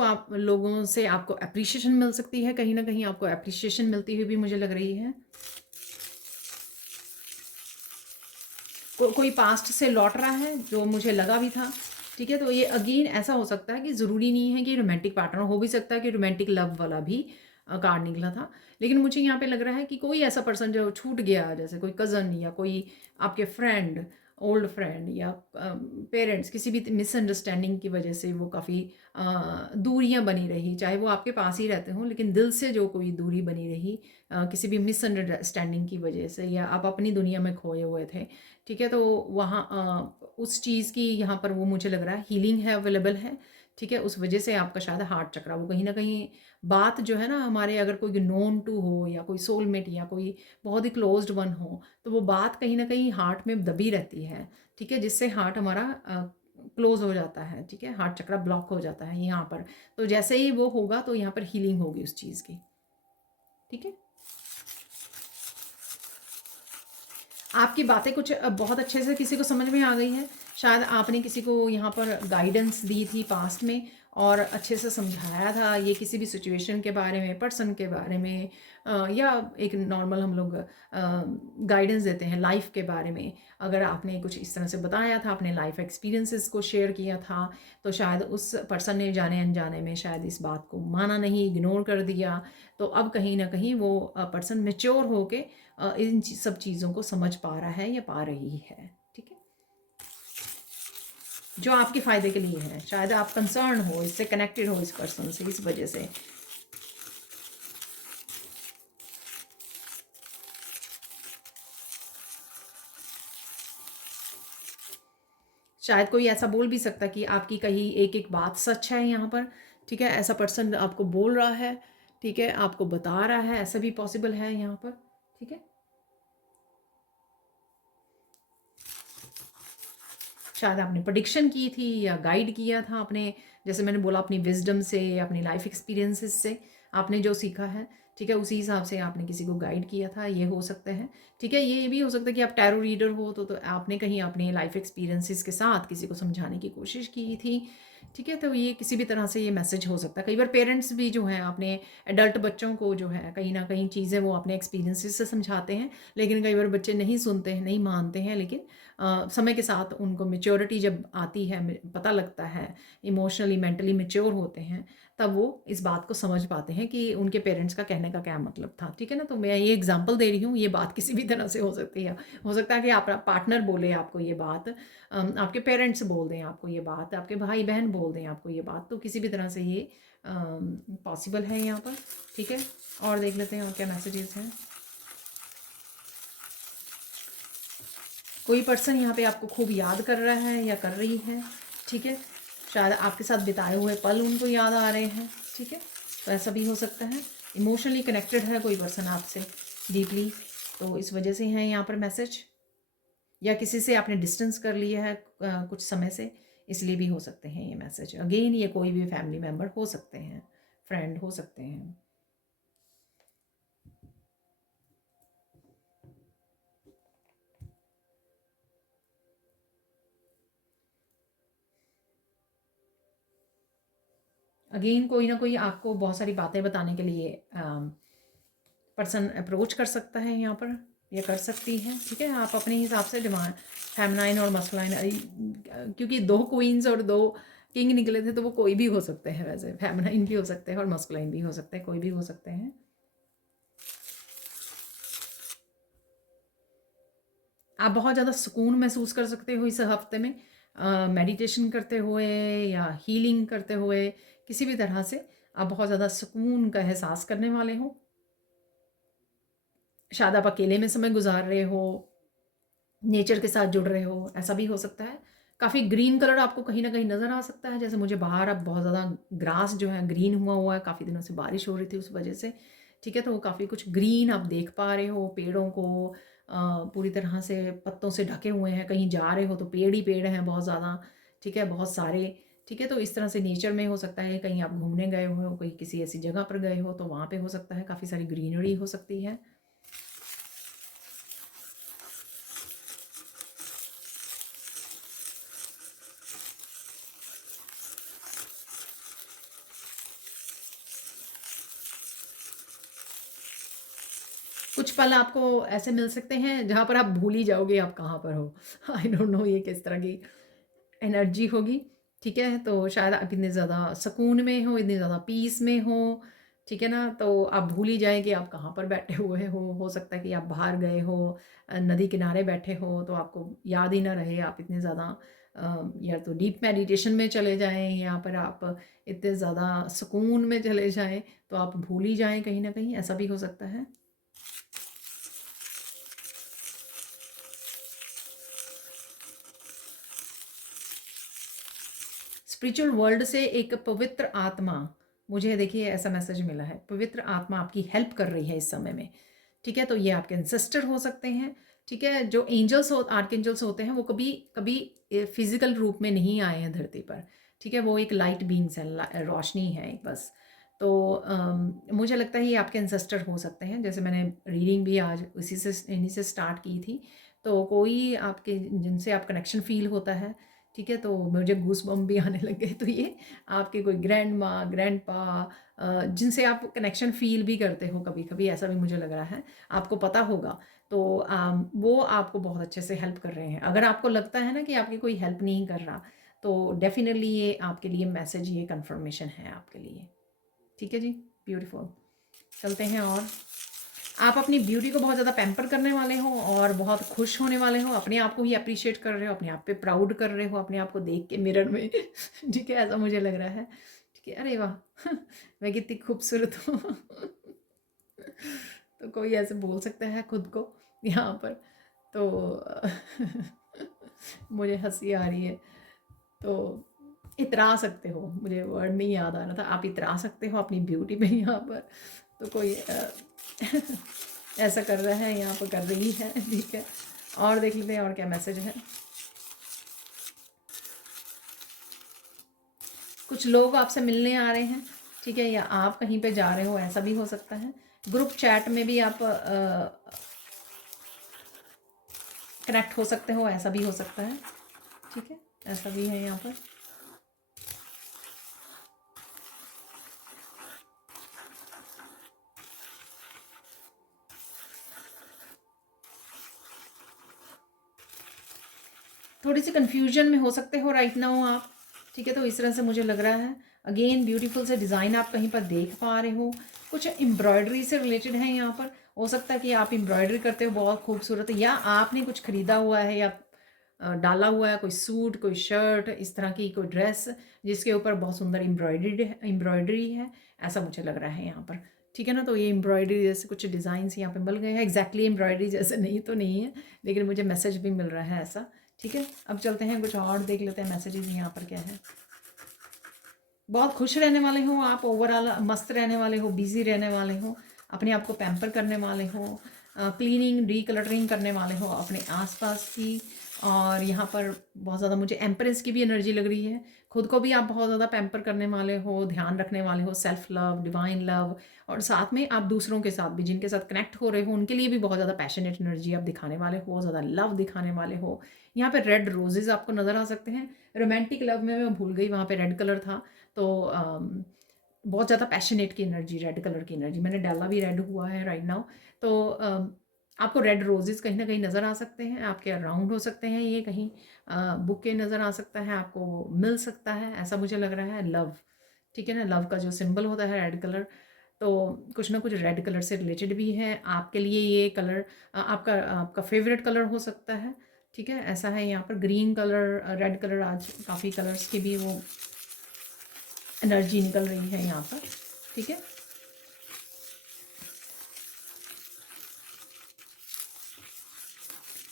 से आपको अप्रिशिएशन मिल सकती है, कहीं ना कहीं आपको अप्रिशिएशन मिलती हुई भी मुझे लग रही है। कोई पास्ट से लौट रहा है, जो मुझे लगा भी था, ठीक है। तो ये अगेन ऐसा हो सकता है कि ज़रूरी नहीं है कि रोमांटिक पार्टनर, हो भी सकता है कि रोमांटिक लव वाला भी कार्ड निकला था, लेकिन मुझे यहाँ पे लग रहा है कि कोई ऐसा पर्सन जो छूट गया, जैसे कोई कज़न या कोई आपके फ्रेंड, ओल्ड फ्रेंड या पेरेंट्स, किसी भी मिसअंडरस्टैंडिंग की वजह से वो काफ़ी दूरियां बनी रही, चाहे वो आपके पास ही रहते हों, लेकिन दिल से जो कोई दूरी बनी रही किसी भी मिसअंडरस्टैंडिंग की वजह से, या आप अपनी दुनिया में खोए हुए थे, ठीक है। तो वहाँ उस चीज़ की यहाँ पर वो मुझे लग रहा है हीलिंग है, अवेलेबल है, ठीक है। उस वजह से आपका शायद हार्ट चक्रा, वो कहीं ना कहीं बात जो है ना, हमारे अगर कोई नोन टू हो या कोई सोलमेट या कोई बहुत ही क्लोज्ड वन हो, तो वो बात कहीं ना कहीं हार्ट में दबी रहती है, ठीक है, जिससे हार्ट हमारा क्लोज हो जाता है, ठीक है, हार्ट चक्रा ब्लॉक हो जाता है यहाँ पर। तो जैसे ही वो होगा तो यहाँ पर हीलिंग होगी उस चीज़ की, ठीक है। आपकी बातें कुछ बहुत अच्छे से किसी को समझ में आ गई है। शायद आपने किसी को यहाँ पर गाइडेंस दी थी पास्ट में और अच्छे से समझाया था, ये किसी भी सिचुएशन के बारे में, पर्सन के बारे में, या एक नॉर्मल हम लोग गाइडेंस देते हैं लाइफ के बारे में। अगर आपने कुछ इस तरह से बताया था, अपने लाइफ एक्सपीरियंसेस को शेयर किया था, तो शायद उस पर्सन ने जाने अनजाने में शायद इस बात को माना नहीं, इग्नोर कर दिया। तो अब कहीं ना कहीं वो पर्सन मेच्योर होके इन सब चीज़ों को समझ पा रहा है या पा रही है, ठीक है, जो आपके फ़ायदे के लिए है। शायद आप कंसर्न हो, इससे कनेक्टेड हो इस पर्सन से, इस वजह से। शायद कोई ऐसा बोल भी सकता कि आपकी कहीं एक एक बात सच है यहाँ पर, ठीक है, ऐसा पर्सन आपको बोल रहा है, ठीक है, आपको बता रहा है, ऐसा भी पॉसिबल है यहाँ पर, ठीक है। शायद आपने प्रेडिक्शन की थी या गाइड किया था आपने, जैसे मैंने बोला, अपनी विजडम से, अपनी लाइफ एक्सपीरियंसेस से आपने जो सीखा है, ठीक है, उसी हिसाब से आपने किसी को गाइड किया था, ये हो सकता है, ठीक है। ये भी हो सकता है कि आप टैरो रीडर हो, तो आपने कहीं अपने लाइफ एक्सपीरियंसेस के साथ किसी को समझाने की कोशिश की थी, ठीक है। तो ये किसी भी तरह से ये मैसेज हो सकता है। कई बार पेरेंट्स भी जो हैं अपने एडल्ट बच्चों को जो है कहीं ना कहीं चीज़ें वो अपने एक्सपीरियंसेस से समझाते हैं, लेकिन कई बार बच्चे नहीं सुनते हैं, नहीं मानते हैं, लेकिन समय के साथ उनको मेच्योरिटी जब आती है, पता लगता है, इमोशनली मेंटली मेच्योर होते हैं, तब वो इस बात को समझ पाते हैं कि उनके पेरेंट्स का कहने का क्या मतलब था, ठीक है ना। तो मैं ये एग्जांपल दे रही हूँ, ये बात किसी भी तरह से हो सकती है। हो सकता है कि आपका पार्टनर बोले आपको ये बात, आपके पेरेंट्स बोल दें आपको ये बात, आपके भाई बहन बोल दें आपको ये बात, तो किसी भी तरह से ये पॉसिबल है यहाँ पर, ठीक है। और देख लेते हैं और क्या मैसेजेस हैं। कोई पर्सन यहाँ पे आपको खूब याद कर रहा है या कर रही है, ठीक है। शायद आपके साथ बिताए हुए पल उनको याद आ रहे हैं, ठीक है, तो ऐसा भी हो सकता है। इमोशनली कनेक्टेड है कोई पर्सन आपसे डीपली, तो इस वजह से है यहाँ पर मैसेज। या किसी से आपने डिस्टेंस कर लिया है कुछ समय से, इसलिए भी हो सकते हैं ये मैसेज। अगेन ये कोई भी फैमिली मेम्बर हो सकते हैं, फ्रेंड हो सकते हैं। अगेन कोई ना कोई आपको बहुत सारी बातें बताने के लिए पर्सन अप्रोच कर सकता है यहाँ पर, या कर सकती है, ठीक है। आप अपने हिसाब से डिमांड, फेमिनाइन और मस्कुलाइन, क्योंकि 2 क्वींस और 2 किंग निकले थे, तो वो कोई भी हो सकते हैं, वैसे फेमिनाइन भी हो सकते हैं और मस्कुलाइन भी हो सकते हैं, कोई भी हो सकते हैं। आप बहुत ज़्यादा सुकून महसूस कर सकते हो इस हफ्ते में, मेडिटेशन करते हुए या हीलिंग करते हुए, किसी भी तरह से आप बहुत ज़्यादा सुकून का एहसास करने वाले हो। शायद आप अकेले में समय गुजार रहे हो, नेचर के साथ जुड़ रहे हो, ऐसा भी हो सकता है। काफ़ी ग्रीन कलर आपको कहीं ना कहीं नज़र आ सकता है, जैसे मुझे बाहर अब बहुत ज़्यादा ग्रास जो है ग्रीन हुआ हुआ है, काफ़ी दिनों से बारिश हो रही थी उस वजह से, ठीक है। तो काफ़ी कुछ ग्रीन आप देख पा रहे हो, पेड़ों को पूरी तरह से पत्तों से ढके हुए हैं, कहीं जा रहे हो तो पेड़ ही पेड़ हैं बहुत ज़्यादा, ठीक है, बहुत सारे, ठीक है। तो इस तरह से नेचर में हो सकता है, कहीं आप घूमने गए हो, कहीं किसी ऐसी जगह पर गए हो, तो वहाँ पे हो सकता है काफ़ी सारी ग्रीनरी हो सकती है। कुछ पल आपको ऐसे मिल सकते हैं जहाँ पर आप भूल ही जाओगे आप कहाँ पर हो। आई डोंट नो ये किस तरह की एनर्जी होगी, ठीक है। तो शायद आप इतने ज़्यादा सुकून में हो, इतने ज़्यादा पीस में हो, ठीक है ना, तो आप भूल ही जाएँ कि आप कहाँ पर बैठे हुए हो सकता है कि आप बाहर गए हो, नदी किनारे बैठे हो, तो आपको याद ही ना रहे, आप इतने ज़्यादा या तो डीप मेडिटेशन में चले जाएँ, या पर आप इतने ज़्यादा सुकून में चले जाएँ, तो आप भूल ही जाएँ कहीं न कहीं, ऐसा भी हो सकता है। स्पिरिचुअल वर्ल्ड से एक पवित्र आत्मा, मुझे देखिए ऐसा मैसेज मिला है, पवित्र आत्मा आपकी हेल्प कर रही है इस समय में, ठीक है। तो ये आपके एंसेस्टर हो सकते हैं, ठीक है, जो एंजल्स हो आर्कएंजल्स होते हैं वो कभी कभी फिजिकल रूप में नहीं आए हैं धरती पर। ठीक है, वो एक लाइट बीइंग्स है, रोशनी है एक बस। तो मुझे लगता है ये आपके एंसेस्टर हो सकते हैं। जैसे मैंने रीडिंग भी आज उसी से इन्हीं से स्टार्ट की थी। तो कोई आपके जिनसे आप कनेक्शन फील होता है, ठीक है, तो मुझे गूस बम्प भी आने लग गए। तो ये आपके कोई ग्रैंड माँ, ग्रैंड पा, जिनसे आप कनेक्शन फील भी करते हो कभी कभी, ऐसा भी मुझे लग रहा है, आपको पता होगा। तो वो आपको बहुत अच्छे से हेल्प कर रहे हैं। अगर आपको लगता है ना कि आपकी कोई हेल्प नहीं कर रहा, तो डेफिनेटली ये आपके लिए मैसेज, ये कंफर्मेशन है आपके लिए। ठीक है जी, ब्यूटीफुल। चलते हैं और आप अपनी ब्यूटी को बहुत ज़्यादा पैम्पर करने वाले हो और बहुत खुश होने वाले हो, अपने आप को ही अप्रिशिएट कर रहे हो, अपने आप पे प्राउड कर रहे हो, अपने आप को देख के मिरर में। ठीक है, ऐसा मुझे लग रहा है। ठीक है, अरे वाह, मैं कितनी खूबसूरत हूँ। तो कोई ऐसे बोल सकता है खुद को यहाँ पर, तो मुझे हंसी आ रही है। तो इतरा सकते हो, मुझे वर्ड नहीं याद आ रहा था, आप इतरा सकते हो अपनी ब्यूटी पे यहाँ पर। तो कोई ऐसा कर रहा है यहाँ पर, कर रही है। ठीक है, और देख लेते हैं और क्या मैसेज है। कुछ लोग आपसे मिलने आ रहे हैं, ठीक है, या आप कहीं पे जा रहे हो, ऐसा भी हो सकता है। ग्रुप चैट में भी आप कनेक्ट हो सकते हो, ऐसा भी हो सकता है। ठीक है, ऐसा भी है यहाँ पर। थोड़ी सी कंफ्यूजन में हो सकते हो राइट नाउ आप। ठीक है, तो इस तरह से मुझे लग रहा है। अगेन ब्यूटीफुल से डिज़ाइन आप कहीं पर देख पा रहे हो, कुछ एम्ब्रॉयडरी से रिलेटेड है यहाँ पर। हो सकता है कि आप एम्ब्रॉयडरी करते हो, बहुत खूबसूरत है, या आपने कुछ खरीदा हुआ है, या डाला हुआ है कोई सूट, कोई शर्ट, इस तरह की कोई ड्रेस जिसके ऊपर बहुत सुंदर एम्ब्रॉयडरी है, ऐसा मुझे लग रहा है यहाँ पर। ठीक है ना, तो ये एम्ब्रॉयडरी जैसे कुछ डिज़ाइंस यहाँ पे मिल गए हैं। एग्जैक्टली एम्ब्रॉयडरी जैसे नहीं तो नहीं है, लेकिन मुझे मैसेज भी मिल रहा है ऐसा। ठीक है, अब चलते हैं कुछ और देख लेते हैं मैसेजेस यहाँ पर क्या है। बहुत खुश रहने वाले हो आप, ओवरऑल मस्त रहने वाले हो, बिजी रहने वाले हो, अपने आप को पैम्पर करने वाले हो, क्लीनिंग डीक्लटरिंग करने वाले हो अपने आसपास की। और यहाँ पर बहुत ज़्यादा मुझे एम्प्रेस की भी एनर्जी लग रही है। खुद को भी आप बहुत ज़्यादा पैम्पर करने वाले हो, ध्यान रखने वाले हो, सेल्फ लव, डिवाइन लव, और साथ में आप दूसरों के साथ भी, जिनके साथ कनेक्ट हो रहे हो, उनके लिए भी बहुत ज़्यादा पैशनेट एनर्जी आप दिखाने वाले हो, बहुत ज़्यादा लव दिखाने वाले हो। यहाँ पे रेड रोजेज आपको नज़र आ सकते हैं। रोमांटिक लव में मैं भूल गई, वहाँ पे रेड कलर था। तो बहुत ज़्यादा पैशनेट की एनर्जी, रेड कलर की एनर्जी, मैंने डाला भी रेड हुआ है राइट नाउ। तो आपको रेड रोजेस कहीं ना कहीं नज़र आ सकते हैं, आपके अराउंड हो सकते हैं, ये कहीं बुके नज़र आ सकता है, आपको मिल सकता है, ऐसा मुझे लग रहा है। लव, ठीक है ना, लव का जो सिंबल होता है रेड कलर, तो कुछ ना कुछ रेड कलर से रिलेटेड भी है आपके लिए ये कलर। आपका आपका फेवरेट कलर हो सकता है। ठीक है, ऐसा है यहाँ पर। ग्रीन कलर, रेड कलर, आज काफ़ी कलर्स की भी वो एनर्जी निकल रही है यहाँ पर। ठीक है,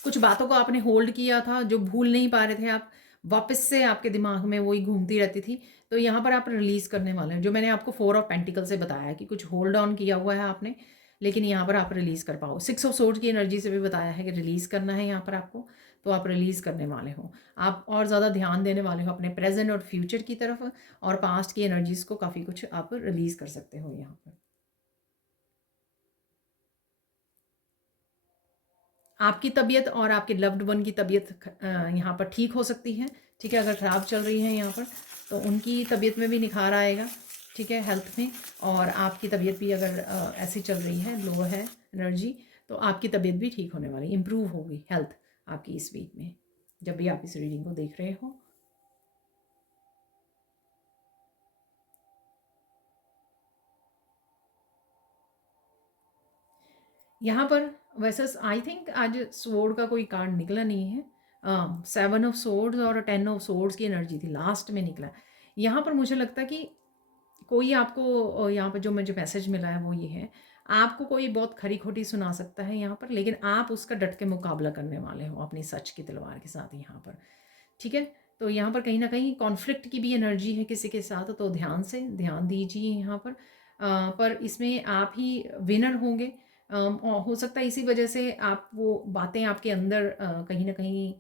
कुछ बातों को आपने होल्ड किया था, जो भूल नहीं पा रहे थे आप, वापस से आपके दिमाग में वही घूमती रहती थी, तो यहाँ पर आप रिलीज करने वाले हैं। जो मैंने आपको 4 ऑफ पेंटिकल से बताया कि कुछ होल्ड ऑन किया हुआ है आपने, लेकिन यहाँ पर आप रिलीज कर पाओ। 6 ऑफ सोर्ड की एनर्जी से भी बताया है कि रिलीज करना है यहाँ पर आपको, तो आप रिलीज करने वाले हो। आप और ज़्यादा ध्यान देने वाले हो अपने प्रेजेंट और फ्यूचर की तरफ, और पास्ट की एनर्जीज को काफ़ी कुछ आप रिलीज कर सकते हो यहाँ पर। आपकी तबीयत और आपके लव्ड वन की तबीयत यहाँ पर ठीक हो सकती है। ठीक है, अगर ख़राब चल रही है यहाँ पर, तो उनकी तबीयत में भी निखार आएगा। ठीक है, हेल्थ में। और आपकी तबीयत भी अगर ऐसी चल रही है, लो है एनर्जी, तो आपकी तबीयत भी ठीक होने वाली, इम्प्रूव होगी हेल्थ आपकी इस वीक में, जब भी आप इस रीडिंग को देख रहे हो। यहाँ पर वैसे आई थिंक आज स्वॉर्ड का कोई कार्ड निकला नहीं है। 7 ऑफ सोर्ड्स और 10 ऑफ सोर्ड्स की एनर्जी थी, लास्ट में निकला। यहाँ पर मुझे लगता है कि कोई आपको, यहाँ पर जो मुझे मैसेज मिला है वो ये है, आपको कोई बहुत खरी खोटी सुना सकता है यहाँ पर, लेकिन आप उसका डट के मुकाबला करने वाले हो अपनी सच की तलवार के साथ यहाँ पर। ठीक है, तो यहाँ पर कहीं ना कहीं कॉन्फ्लिक्ट की भी एनर्जी है किसी के साथ, तो ध्यान से ध्यान दीजिए यहाँ पर। पर इसमें आप ही विनर होंगे। और हो सकता है इसी वजह से आप वो बातें आपके अंदर कहीं ना कहीं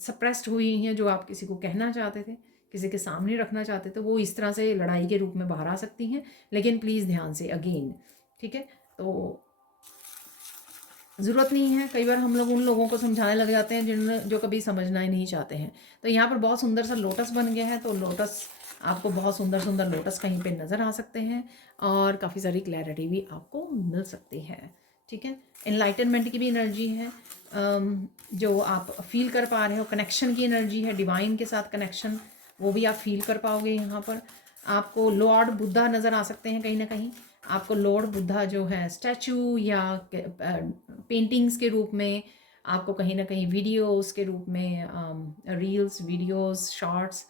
सप्रेस्ड हुई हैं, जो आप किसी को कहना चाहते थे, किसी के सामने रखना चाहते थे, वो इस तरह से लड़ाई के रूप में बाहर आ सकती हैं। लेकिन प्लीज़ ध्यान से अगेन, ठीक है। तो ज़रूरत नहीं है, कई बार हम लोग उन लोगों को समझाने लग जाते हैं जो कभी समझना ही नहीं चाहते हैं। तो यहाँ पर बहुत सुंदर सा लोटस बन गया है, तो लोटस आपको बहुत सुंदर सुंदर लोटस कहीं पे नज़र आ सकते हैं और काफ़ी सारी क्लैरिटी भी आपको मिल सकती है, ठीक है। एनलाइटनमेंट की भी एनर्जी है, जो आप फील कर पा रहे हो, कनेक्शन की एनर्जी है, डिवाइन के साथ कनेक्शन, वो भी आप फील कर पाओगे। यहाँ पर आपको लॉर्ड बुद्धा नज़र आ सकते हैं कहीं ना कहीं। आपको लॉर्ड बुद्धा जो है स्टैचू या पेंटिंग्स के रूप में, आपको कहीं ना कहीं वीडियोस के रूप में, रील्स, वीडियोस, शॉर्ट्स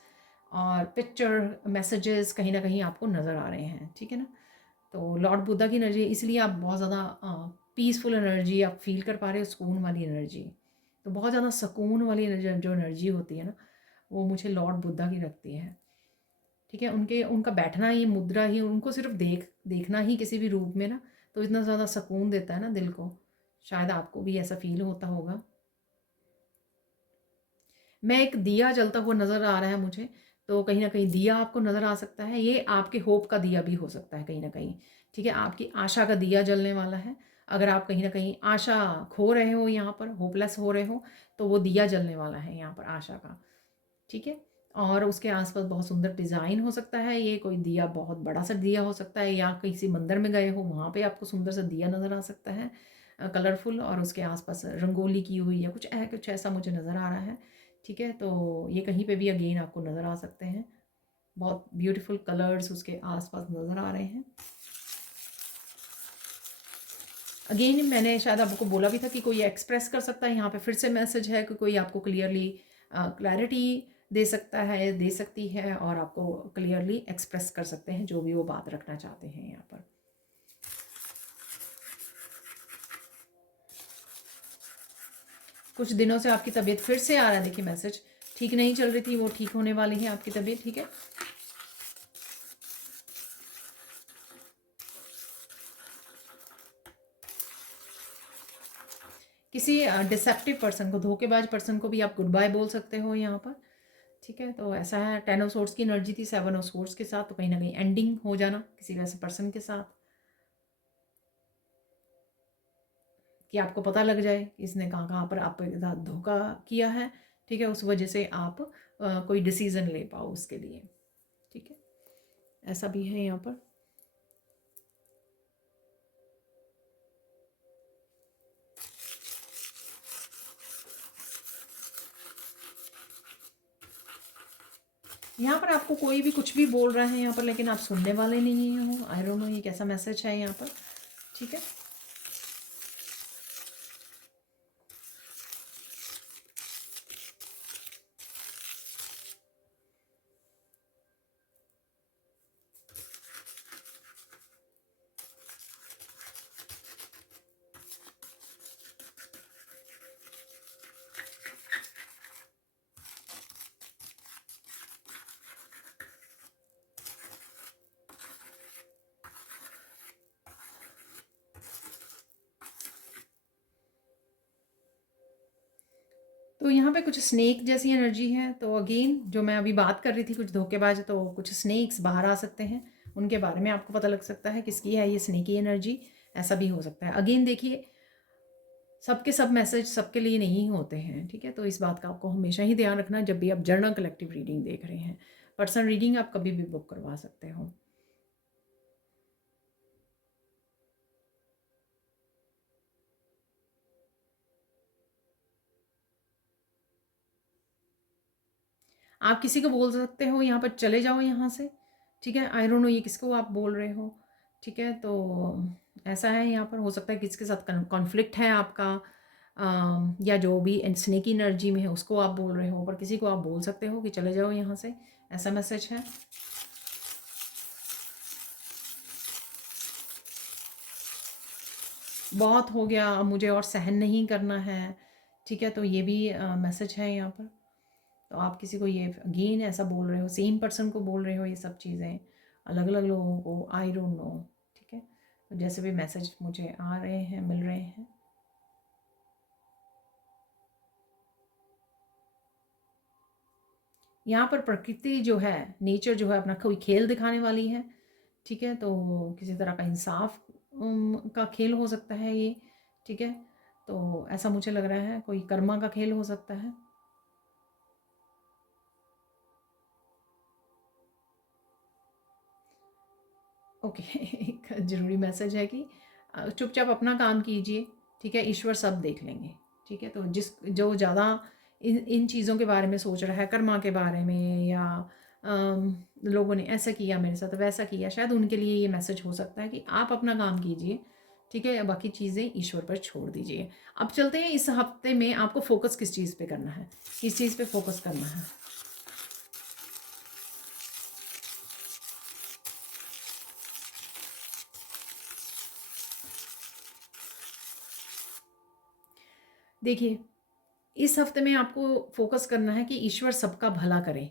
और पिक्चर मैसेजेस कहीं ना कहीं आपको नज़र आ रहे हैं, ठीक है ना। तो लॉर्ड बुद्धा की एनर्जी, इसलिए आप बहुत ज़्यादा पीसफुल एनर्जी आप फील कर पा रहे हो, सुकून वाली एनर्जी। तो बहुत ज़्यादा सुकून वाली जो एनर्जी होती है ना, वो मुझे लॉर्ड बुद्धा की लगती है, ठीक है। उनका बैठना ही, मुद्रा ही, उनको सिर्फ देखना ही किसी भी रूप में ना, तो इतना ज़्यादा सुकून देता है ना दिल को। शायद आपको भी ऐसा फील होता होगा। मैं एक दिया जलता हुआ नज़र आ रहा है मुझे, तो कहीं ना कहीं दिया आपको नज़र आ सकता है। ये आपके होप का दिया भी हो सकता है कहीं ना कहीं, ठीक है। आपकी आशा का दिया जलने वाला है। अगर आप कहीं ना कहीं आशा खो रहे हो, यहाँ पर होपलेस हो रहे हो, तो वो दिया जलने वाला है यहाँ पर आशा का, ठीक है। और उसके आसपास बहुत सुंदर डिज़ाइन हो सकता है। ये कोई दिया बहुत बड़ा सा दिया हो सकता है, या किसी मंदिर में गए हो वहाँ पे आपको सुंदर सा दिया नज़र आ सकता है, कलरफुल, और उसके आसपास रंगोली की हुई या कुछ ऐसा मुझे नज़र आ रहा है, ठीक है। तो ये कहीं पे भी अगेन आपको नज़र आ सकते हैं, बहुत ब्यूटीफुल कलर्स उसके आसपास नज़र आ रहे हैं। अगेन मैंने शायद आपको बोला भी था कि कोई एक्सप्रेस कर सकता है। यहाँ पे फिर से मैसेज है कि कोई आपको क्लियरली क्लैरिटी दे सकता है, दे सकती है, और आपको क्लियरली एक्सप्रेस कर सकते हैं जो भी वो बात रखना चाहते हैं यहाँ पर। कुछ दिनों से आपकी तबीयत फिर से आ रहा है, देखिए मैसेज, ठीक नहीं चल रही थी, वो ठीक होने वाली है आपकी तबीयत, ठीक है। किसी डिसेप्टिव पर्सन को, धोखेबाज पर्सन को भी आप गुड बाय बोल सकते हो यहाँ पर, ठीक है। तो ऐसा है, 10 ऑफ सोर्ड्स की एनर्जी थी 7 ऑफ सोर्ड्स के साथ, तो कहीं ना कहीं एंडिंग हो जाना किसी वैसे पर्सन के साथ, कि आपको पता लग जाए कि इसने कहाँ कहाँ पर आपके साथ धोखा किया है, ठीक है। उस वजह से आप कोई डिसीजन ले पाओ उसके लिए, ठीक है। ऐसा भी है यहाँ पर। यहाँ पर आपको कोई भी कुछ भी बोल रहा है यहाँ पर, लेकिन आप सुनने वाले नहीं हो। आई डोंट नो ये कैसा मैसेज है यहाँ पर, ठीक है। तो यहाँ पे कुछ स्नेक जैसी एनर्जी है। तो अगेन जो मैं अभी बात कर रही थी, कुछ धोखेबाज, तो कुछ स्नेक्स बाहर आ सकते हैं, उनके बारे में आपको पता लग सकता है किसकी है ये स्नेकी एनर्जी। ऐसा भी हो सकता है। अगेन देखिए, सबके सब मैसेज सबके लिए नहीं होते हैं, ठीक है। तो इस बात का आपको हमेशा ही ध्यान रखना जब भी आप जर्नल कलेक्टिव रीडिंग देख रहे हैं। पर्सनल रीडिंग आप कभी भी बुक करवा सकते हो। आप किसी को बोल सकते हो यहाँ पर चले जाओ यहाँ से, ठीक है। आई डोंट नो ये किसको आप बोल रहे हो, ठीक है। तो ऐसा है, यहाँ पर हो सकता है किसके साथ कॉन्फ्लिक्ट है आपका, या जो भी स्नेकी एनर्जी में है उसको आप बोल रहे हो, पर किसी को आप बोल सकते हो कि चले जाओ यहाँ से, ऐसा मैसेज है। बहुत हो गया, अब मुझे और सहन नहीं करना है, ठीक है। तो ये भी मैसेज है यहाँ पर। तो आप किसी को ये अगेन ऐसा बोल रहे हो, सेम पर्सन को बोल रहे हो ये सब चीज़ें, अलग अलग लोगों को, आई डोंट नो, ठीक है। तो जैसे भी मैसेज मुझे आ रहे हैं, मिल रहे हैं, यहाँ पर प्रकृति जो है, नेचर जो है, अपना कोई खेल दिखाने वाली है। ठीक है, तो किसी तरह का इंसाफ का खेल हो सकता है ये। ठीक है, तो ऐसा मुझे लग रहा है, कोई कर्मा का खेल हो सकता है। ओके एक ज़रूरी मैसेज है कि चुपचाप अपना काम कीजिए। ठीक है, ईश्वर सब देख लेंगे। ठीक है, तो जो ज़्यादा इन इन चीज़ों के बारे में सोच रहा है, कर्मा के बारे में, या लोगों ने ऐसा किया मेरे साथ, वैसा किया, शायद उनके लिए ये मैसेज हो सकता है कि आप अपना काम कीजिए। ठीक है, बाकी चीज़ें ईश्वर पर छोड़ दीजिए। अब चलते हैं, इस हफ्ते में आपको फोकस किस चीज़ पे करना है, किस चीज़ पे फोकस करना है। देखिए, इस हफ्ते में आपको फोकस करना है कि ईश्वर सबका भला करे।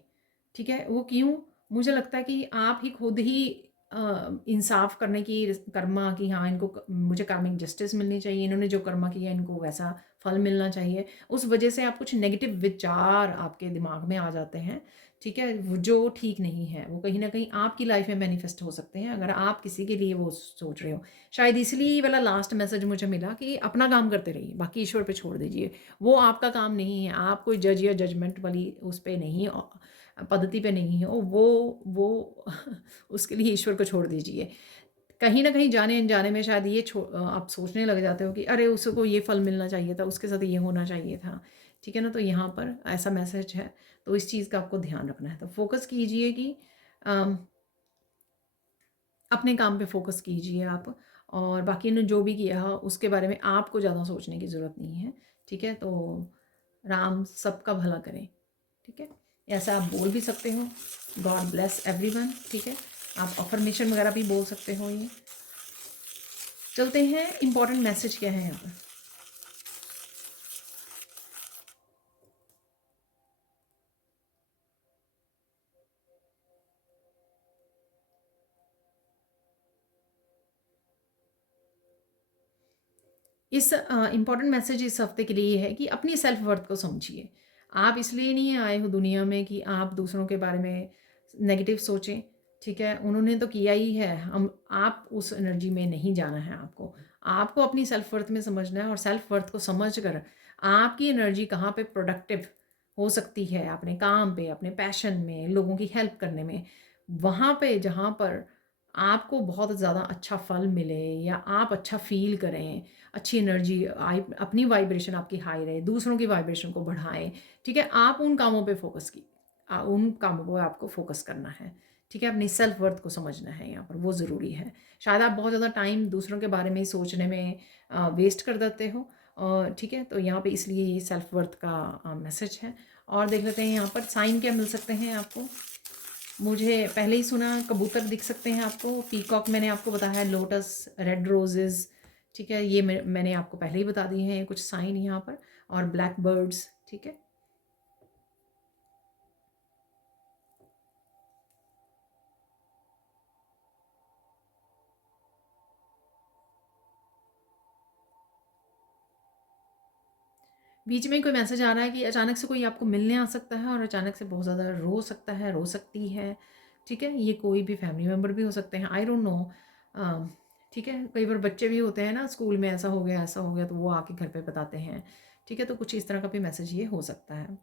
ठीक है, वो क्यों? मुझे लगता है कि आप ही खुद ही इंसाफ करने की, कर्मा की, हाँ इनको मुझे कार्मिक जस्टिस मिलनी चाहिए, इन्होंने जो कर्मा किया इनको वैसा फल मिलना चाहिए। उस वजह से आप कुछ नेगेटिव विचार आपके दिमाग में आ जाते हैं। ठीक है, जो ठीक नहीं है वो कहीं ना कहीं आपकी लाइफ में मैनिफेस्ट हो सकते हैं, अगर आप किसी के लिए वो सोच रहे हो। शायद इसलिए वाला लास्ट मैसेज मुझे मिला कि अपना काम करते रहिए, बाकी ईश्वर पे छोड़ दीजिए। वो आपका काम नहीं है, आप कोई जज या जजमेंट वाली उस पर नहीं, पद्धति पे नहीं हो वो उसके लिए ईश्वर को छोड़ दीजिए। कहीं ना कहीं जाने अनजाने में शायद ये आप सोचने लग जाते हो कि अरे उसको ये फल मिलना चाहिए था, उसके साथ ये होना चाहिए था। ठीक है ना, तो यहाँ पर ऐसा मैसेज है, तो इस चीज़ का आपको ध्यान रखना है। तो फोकस कीजिए कि अम, अपने काम पे फोकस कीजिए आप, और बाकी ने जो भी किया उसके बारे में आपको ज़्यादा सोचने की ज़रूरत नहीं है। ठीक है, तो राम सबका भला करें। ठीक है, ऐसा आप बोल भी सकते हो, गॉड ब्लेस एवरीवन। ठीक है, आप अफर्मेशन वगैरह भी बोल सकते हो। ये चलते हैं, इंपॉर्टेंट मैसेज क्या है यहाँ पर। इस इम्पॉर्टेंट मैसेज इस हफ्ते के लिए ये है कि अपनी सेल्फ वर्थ को समझिए। आप इसलिए नहीं आए हो दुनिया में कि आप दूसरों के बारे में नेगेटिव सोचें। ठीक है, उन्होंने तो किया ही है, हम आप उस एनर्जी में नहीं जाना है। आपको आपको अपनी सेल्फ वर्थ में समझना है, और सेल्फ वर्थ को समझ कर आपकी एनर्जी कहाँ पे प्रोडक्टिव हो सकती है, अपने काम पे, अपने पैशन में, लोगों की हेल्प करने में, वहाँ पे जहाँ पर आपको बहुत ज़्यादा अच्छा फल मिले, या आप अच्छा फील करें, अच्छी एनर्जी अपनी वाइब्रेशन आपकी हाई रहे, दूसरों की वाइब्रेशन को बढ़ाएं। ठीक है, आप उन कामों पे फोकस की, उन कामों पर आपको फोकस करना है। ठीक है, अपनी सेल्फ वर्थ को समझना है, यहाँ पर वो ज़रूरी है। शायद आप बहुत ज़्यादा टाइम दूसरों के बारे में सोचने में वेस्ट कर देते हो। ठीक है, तो यहाँ पे इसलिए ये सेल्फ वर्थ का मैसेज है। और देख लेते हैं यहाँ पर साइन क्या मिल सकते हैं आपको। मुझे पहले ही सुना, कबूतर दिख सकते हैं आपको, पीकॉक मैंने आपको बताया है, लोटस, रेड रोजेज़। ठीक है, ये मैंने आपको पहले ही बता दिए हैं कुछ साइन यहाँ पर, और ब्लैक बर्ड्स। ठीक है, बीच में कोई मैसेज आ रहा है कि अचानक से कोई आपको मिलने आ सकता है, और अचानक से बहुत ज़्यादा रो सकता है, रो सकती है। ठीक है, ये कोई भी फैमिली मेम्बर भी हो सकते हैं, आई डोंट नो। ठीक है, कई बार बच्चे भी होते हैं ना, स्कूल में ऐसा हो गया, ऐसा हो गया, तो वो आके घर पे बताते हैं। ठीक है, तो कुछ इस तरह का भी मैसेज ये हो सकता है।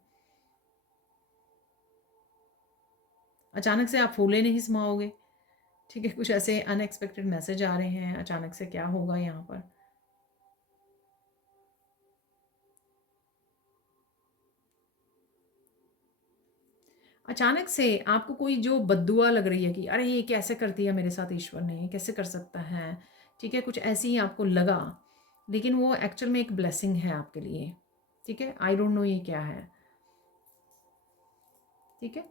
अचानक से आप फूले नहीं समाओगे। ठीक है, कुछ ऐसे अनएक्सपेक्टेड मैसेज आ रहे हैं, अचानक से क्या होगा यहाँ पर। अचानक से आपको कोई जो बद्दुआ लग रही है कि अरे ये कैसे कर दिया मेरे साथ ईश्वर ने, ये कैसे कर सकता है। ठीक है, कुछ ऐसे ही आपको लगा, लेकिन वो एक्चुअल में एक ब्लेसिंग है आपके लिए। ठीक है, आई डोंट नो ये क्या है। ठीक है,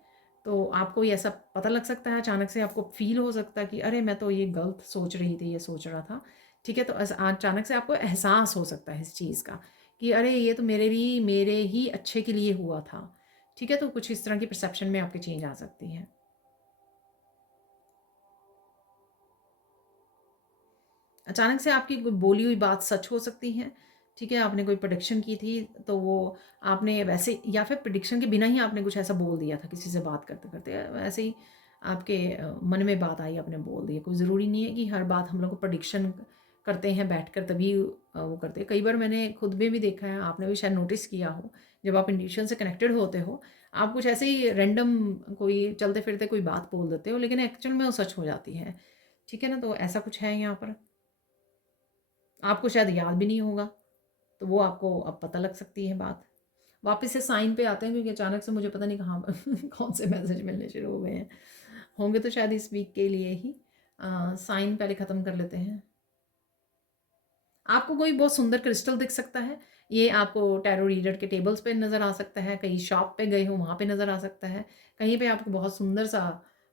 तो आपको ये ऐसा पता लग सकता है, अचानक से आपको फील हो सकता है कि अरे मैं तो ये गलत सोच रही थी, ये सोच रहा था। ठीक है, तो अचानक से आपको एहसास हो सकता है इस चीज़ का कि अरे ये तो मेरे ही अच्छे के लिए हुआ था। ठीक है, तो कुछ इस तरह की परसेप्शन में आपकी चेंज आ सकती है। अचानक से आपकी कोई बोली हुई बात सच हो सकती है, ठीक है? आपने कोई प्रेडिक्शन की थी तो वो आपने वैसे, या फिर प्रेडिक्शन के बिना ही आपने कुछ ऐसा बोल दिया था किसी से बात करते-करते, ऐसे ही आपके मन में बात आई, आपने बोल दी। कोई ज़रूरी नहीं है कि हर बात हम लोग को प्रेडिक्शन करते हैं बैठकर तभी वो करते हैं। कई बार मैंने खुद में भी देखा है, आपने भी शायद नोटिस किया हो, जब आप इंट्यूशन से कनेक्टेड होते हो, आप कुछ ऐसे ही रैंडम कोई चलते-फिरते कोई बात बोल देते हो, लेकिन एक्चुअल में वो सच हो जाती है, ठीक है ना? तो ऐसा कुछ है यहाँ पर। आपको शायद याद भी नहीं होगा, तो वो आपको अब पता लग सकती है बात। वापस से साइन पे आते हैं, क्योंकि अचानक से मुझे पता नहीं कहाँ पर कौन से मैसेज मिलने शुरू हो गए हैं। होंगे तो शायद इस वीक के लिए ही। साइन पहले ख़त्म कर लेते हैं। आपको कोई बहुत सुंदर क्रिस्टल दिख सकता है। ये आपको टैरो रीडर के टेबल्स पे नज़र आ सकता है, कहीं शॉप पे गए हो वहाँ पे नज़र आ सकता है, कहीं पे आपको बहुत सुंदर सा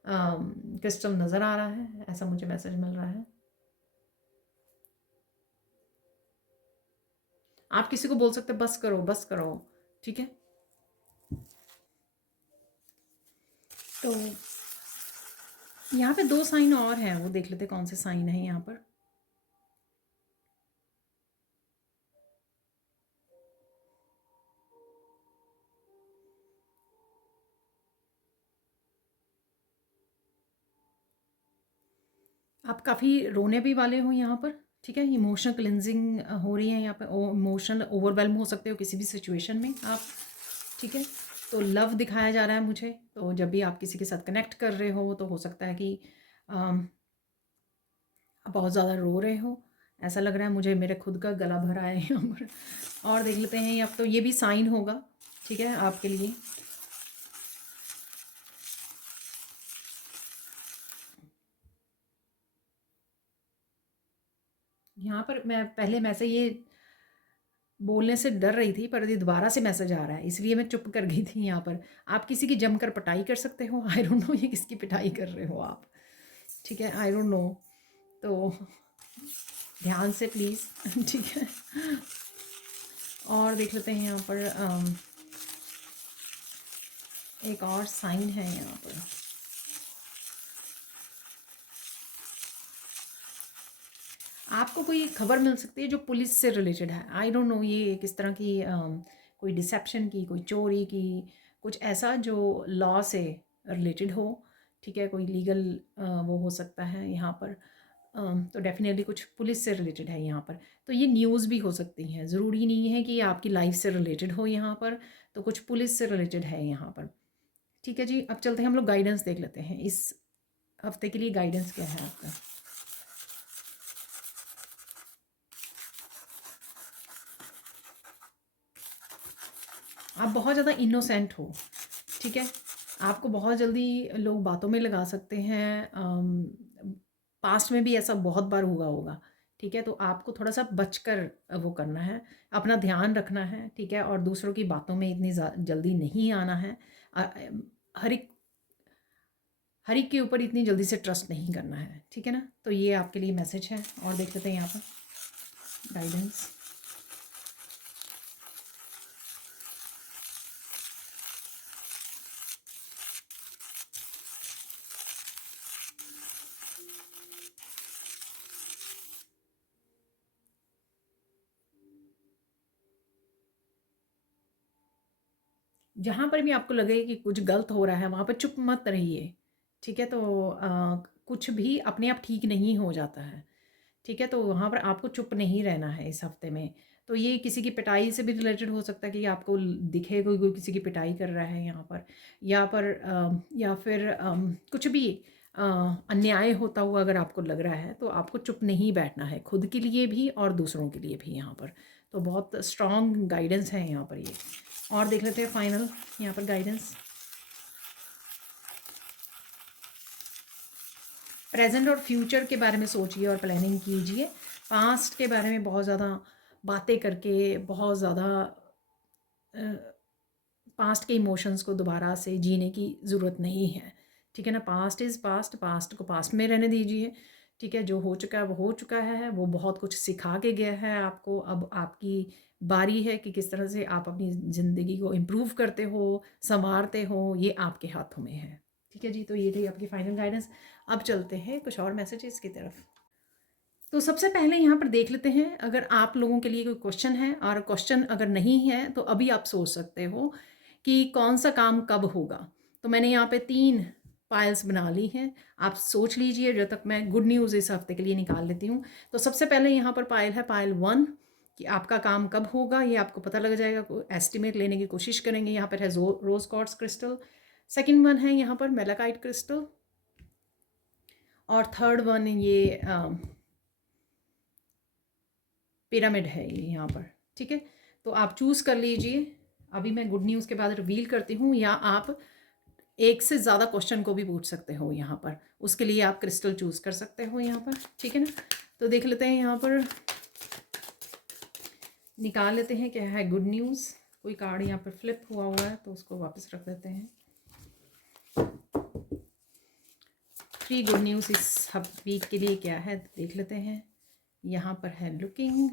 क्रिस्टल नज़र आ रहा है, ऐसा मुझे मैसेज मिल रहा है। आप किसी को बोल सकते हैं बस करो, ठीक है? तो यहाँ पे 2 साइन और हैं, वो देख लेते हैं कौन से साइन हैं यहाँ पर। आप काफ़ी रोने भी वाले हो यहाँ पर, ठीक है? इमोशनल क्लिनजिंग हो रही है यहाँ पे, इमोशनल ओवरवेल्म हो सकते हो किसी भी सिचुएशन में आप, ठीक है? तो लव दिखाया जा रहा है मुझे, तो जब भी आप किसी के साथ कनेक्ट कर रहे हो तो हो सकता है कि अम, आप बहुत ज़्यादा रो रहे हो, ऐसा लग रहा है मुझे, मेरे खुद का गला भरा है यहाँ पर। और देख लेते हैं, अब तो ये भी साइन होगा, ठीक है, आपके लिए। यहाँ पर मैं पहले मैं से ये बोलने से डर रही थी, पर ये दोबारा से मैसेज आ रहा है, इसलिए मैं चुप कर गई थी यहाँ पर। आप किसी की जमकर पिटाई कर सकते हो, आई डोंट नो ये किसकी पिटाई कर रहे हो आप, ठीक है? आई डोंट नो, तो ध्यान से प्लीज़ ठीक है? और देख लेते हैं यहाँ पर, एक और साइन है यहाँ पर। आपको कोई खबर मिल सकती है जो पुलिस से रिलेटेड है, आई डोंट नो ये किस तरह की, कोई डिसेप्शन की, कोई चोरी की, कुछ ऐसा जो लॉ से रिलेटेड हो, ठीक है? कोई लीगल वो हो सकता है यहाँ पर। तो डेफिनेटली कुछ पुलिस से रिलेटेड है यहाँ पर। तो ये न्यूज़ भी हो सकती हैं, ज़रूरी नहीं है कि ये आपकी लाइफ से रिलेटेड हो यहाँ पर, तो कुछ पुलिस से रिलेटेड है यहाँ पर, ठीक है जी? अब चलते हैं हम लोग गाइडेंस देख लेते हैं, इस हफ्ते के लिए गाइडेंस क्या है आपका? आप बहुत ज़्यादा इनोसेंट हो, ठीक है? आपको बहुत जल्दी लोग बातों में लगा सकते हैं, पास्ट में भी ऐसा बहुत बार हुआ होगा, ठीक है? तो आपको थोड़ा-सा बचकर वो करना है, अपना ध्यान रखना है, ठीक है? और दूसरों की बातों में इतनी जल्दी नहीं आना है। हर एक के ऊपर इतनी जल्दी से ट्रस्ट नहीं करना है, ठीक है ना? तो ये आपके लिए मैसेज है, और देख लेते हैं यहाँ पर गाइडेंस। जहाँ पर भी आपको लगे कि कुछ गलत हो रहा है, वहाँ पर चुप मत रहिए, ठीक है? तो कुछ भी अपने आप ठीक नहीं हो जाता है, ठीक है? तो वहाँ पर आपको चुप नहीं रहना है इस हफ्ते में। तो ये किसी की पिटाई से भी रिलेटेड हो सकता है कि आपको दिखे कोई कोई किसी की पिटाई कर रहा है यहाँ पर, या फिर कुछ भी अन्याय होता हुआ अगर आपको लग रहा है, तो आपको चुप नहीं बैठना है, खुद के लिए भी और दूसरों के लिए भी यहाँ पर। तो बहुत स्ट्रॉन्ग गाइडेंस है यहाँ पर ये। और देख लेते हैं फाइनल यहाँ पर गाइडेंस। प्रेजेंट और फ्यूचर के बारे में सोचिए और प्लानिंग कीजिए। पास्ट के बारे में बहुत ज़्यादा बातें करके, बहुत ज़्यादा पास्ट के इमोशंस को दोबारा से जीने की ज़रूरत नहीं है, ठीक है ना? पास्ट इज़ पास्ट, पास्ट को पास्ट में रहने दीजिए, ठीक है? जो हो चुका है वो हो चुका है, वो बहुत कुछ सिखा के गया है आपको। अब आपकी बारी है कि किस तरह से आप अपनी ज़िंदगी को इम्प्रूव करते हो, संवारते हो, ये आपके हाथों में है, ठीक है जी? तो ये थी आपकी फाइनल गाइडेंस। अब चलते हैं कुछ और मैसेजेस की तरफ। तो सबसे पहले यहाँ पर देख लेते हैं, अगर आप लोगों के लिए कोई क्वेश्चन है, और क्वेश्चन अगर नहीं है तो अभी आप सोच सकते हो कि कौन सा काम कब होगा। तो मैंने यहाँ पे 3 पाइल्स बना ली हैं, आप सोच लीजिए जब तक मैं गुड न्यूज़ इस हफ्ते के लिए निकाल लेती हूँ। तो सबसे पहले यहाँ पर पाइल है पाइल 1 कि आपका काम कब होगा, ये आपको पता लग जाएगा, एस्टिमेट लेने की कोशिश करेंगे। यहाँ पर है रोज क्वार्ट्ज क्रिस्टल, सेकेंड वन है यहाँ पर मेलाकाइट क्रिस्टल, और थर्ड वन ये पिरामिड है ये यहाँ पर। ठीक है, तो आप चूज़ कर लीजिए। अभी मैं गुड न्यूज़ के बाद रिवील करती हूँ, या आप एक से ज़्यादा क्वेश्चन को भी पूछ सकते हो यहाँ पर, उसके लिए आप क्रिस्टल चूज़ कर सकते हो यहाँ पर। ठीक है ना, तो देख लेते हैं यहाँ पर, निकाल लेते हैं क्या है गुड न्यूज़। कोई कार्ड यहाँ पर फ्लिप हुआ है तो उसको वापस रख देते हैं। 3 गुड न्यूज़ इस वीक के लिए क्या है देख लेते हैं। यहाँ पर है लुकिंग,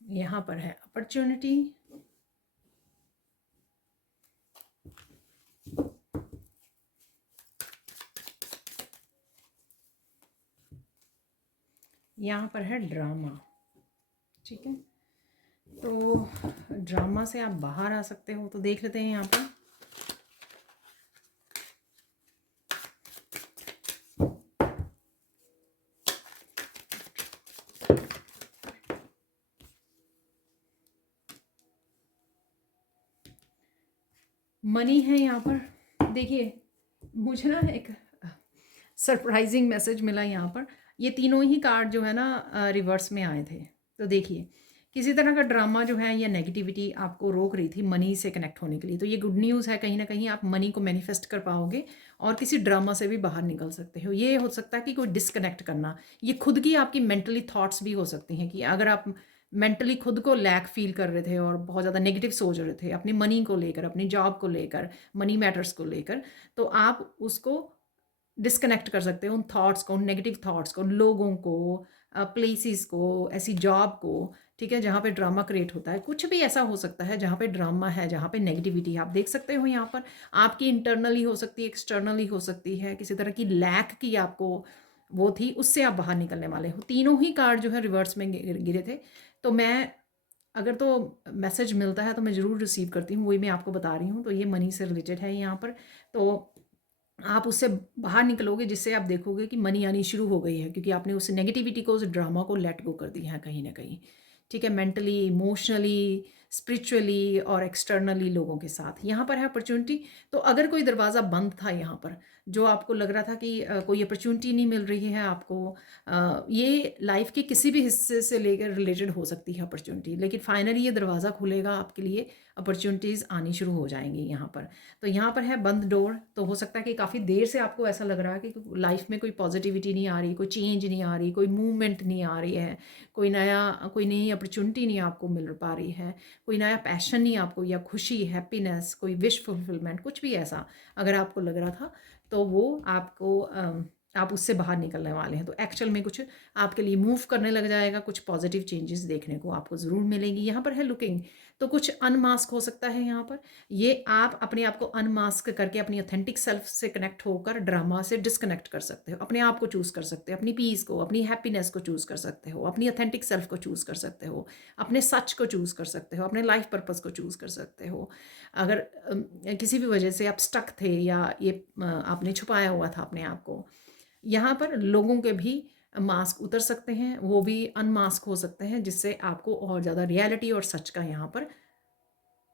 यहाँ पर है अपॉर्चुनिटी, यहाँ पर है ड्रामा। ठीक है, तो ड्रामा से आप बाहर आ सकते हो, तो देख लेते हैं यहाँ पर। मनी है यहाँ पर। देखिए, मुझे ना एक सरप्राइजिंग मैसेज मिला यहाँ पर। ये तीनों ही कार्ड जो है ना रिवर्स में आए थे। तो देखिए, किसी तरह का ड्रामा जो है या नेगेटिविटी आपको रोक रही थी मनी से कनेक्ट होने के लिए, तो ये गुड न्यूज़ है, कहीं ना कहीं आप मनी को मैनिफेस्ट कर पाओगे और किसी ड्रामा से भी बाहर निकल सकते हो। ये हो सकता है कि कोई डिस्कनेक्ट करना, ये खुद की आपकी मेंटली थॉट्स भी हो सकती हैं कि अगर आप मेंटली खुद को लैक फील कर रहे थे और बहुत ज़्यादा नेगेटिव सोच रहे थे अपनी मनी को लेकर, अपनी जॉब को लेकर, मनी मैटर्स को लेकर, तो आप उसको डिस्कनेक्ट कर सकते हो, उन थॉट्स को, उन नेगेटिव थॉट्स को, उन लोगों को, प्लेसेस को, ऐसी जॉब को। ठीक है, जहाँ पे ड्रामा क्रिएट होता है, कुछ भी ऐसा हो सकता है जहाँ पे ड्रामा है, जहाँ पे नेगेटिविटी आप देख सकते हो। यहाँ पर आपकी इंटरनली हो सकती है, एक्सटर्नली हो सकती है, किसी तरह की लैक की आपको वो थी, उससे आप बाहर निकलने वाले हो। तीनों ही कार्ड जो है रिवर्स में गिरे थे। तो मैं अगर तो मैसेज मिलता है तो मैं ज़रूर रिसीव करती हूँ, वही मैं आपको बता रही हूँ। तो ये मनी से रिलेटेड है यहाँ पर। तो आप उससे बाहर निकलोगे, जिससे आप देखोगे कि मनी आनी शुरू हो गई है, क्योंकि आपने उस नेगेटिविटी को, उस ड्रामा को लेट गो कर दिया है कहीं ना कहीं। ठीक है, मेंटली, इमोशनली, स्पिरिचुअली और एक्सटर्नली लोगों के साथ। यहाँ पर है अपॉर्चुनिटी। तो अगर कोई दरवाज़ा बंद था यहाँ पर, जो आपको लग रहा था कि कोई अपॉर्चुनिटी नहीं मिल रही है आपको, ये लाइफ के किसी भी हिस्से से लेकर रिलेटेड हो सकती है अपॉर्चुनिटी, लेकिन फाइनली ये दरवाज़ा खुलेगा आपके लिए, अपॉर्चुनिटीज़ आनी शुरू हो जाएंगी यहाँ पर। तो यहाँ पर है बंद डोर। तो हो सकता है कि काफ़ी देर से आपको ऐसा लग रहा है कि लाइफ में कोई पॉजिटिविटी नहीं आ रही, कोई चेंज नहीं आ रही, कोई मूवमेंट नहीं आ रही है, कोई नई अपॉर्चुनिटी नहीं आपको मिल पा रही है, कोई नया पैशन नहीं आपको, या खुशी, हैप्पीनेस, कोई विश फुलफिलमेंट, कुछ भी ऐसा अगर आपको लग रहा था, तो वो आपको आप उससे बाहर निकलने वाले हैं। तो एक्चुअल में कुछ आपके लिए मूव करने लग जाएगा, कुछ पॉजिटिव चेंजेस देखने को आपको ज़रूर मिलेंगी। यहाँ पर है लुकिंग, तो कुछ अनमास्क हो सकता है यहाँ पर। ये आप अपने आप को अनमास्क करके अपनी ऑथेंटिक सेल्फ से कनेक्ट होकर ड्रामा से डिस्कनेक्ट कर सकते हो, अपने आप को चूज़ कर सकते हो, अपनी पीस को, अपनी हैप्पीनेस को चूज़ कर सकते हो, अपनी ऑथेंटिक सेल्फ को चूज़ कर सकते हो, अपने सच को चूज़ कर सकते हो, अपने लाइफ पर्पस को चूज़ कर सकते हो। अगर किसी भी वजह से आप स्टक थे, या ये आपने छुपाया हुआ था अपने आप को, यहाँ पर लोगों के भी मास्क उतर सकते हैं, वो भी अनमास्क हो सकते हैं, जिससे आपको और ज़्यादा रियलिटी और सच का यहाँ पर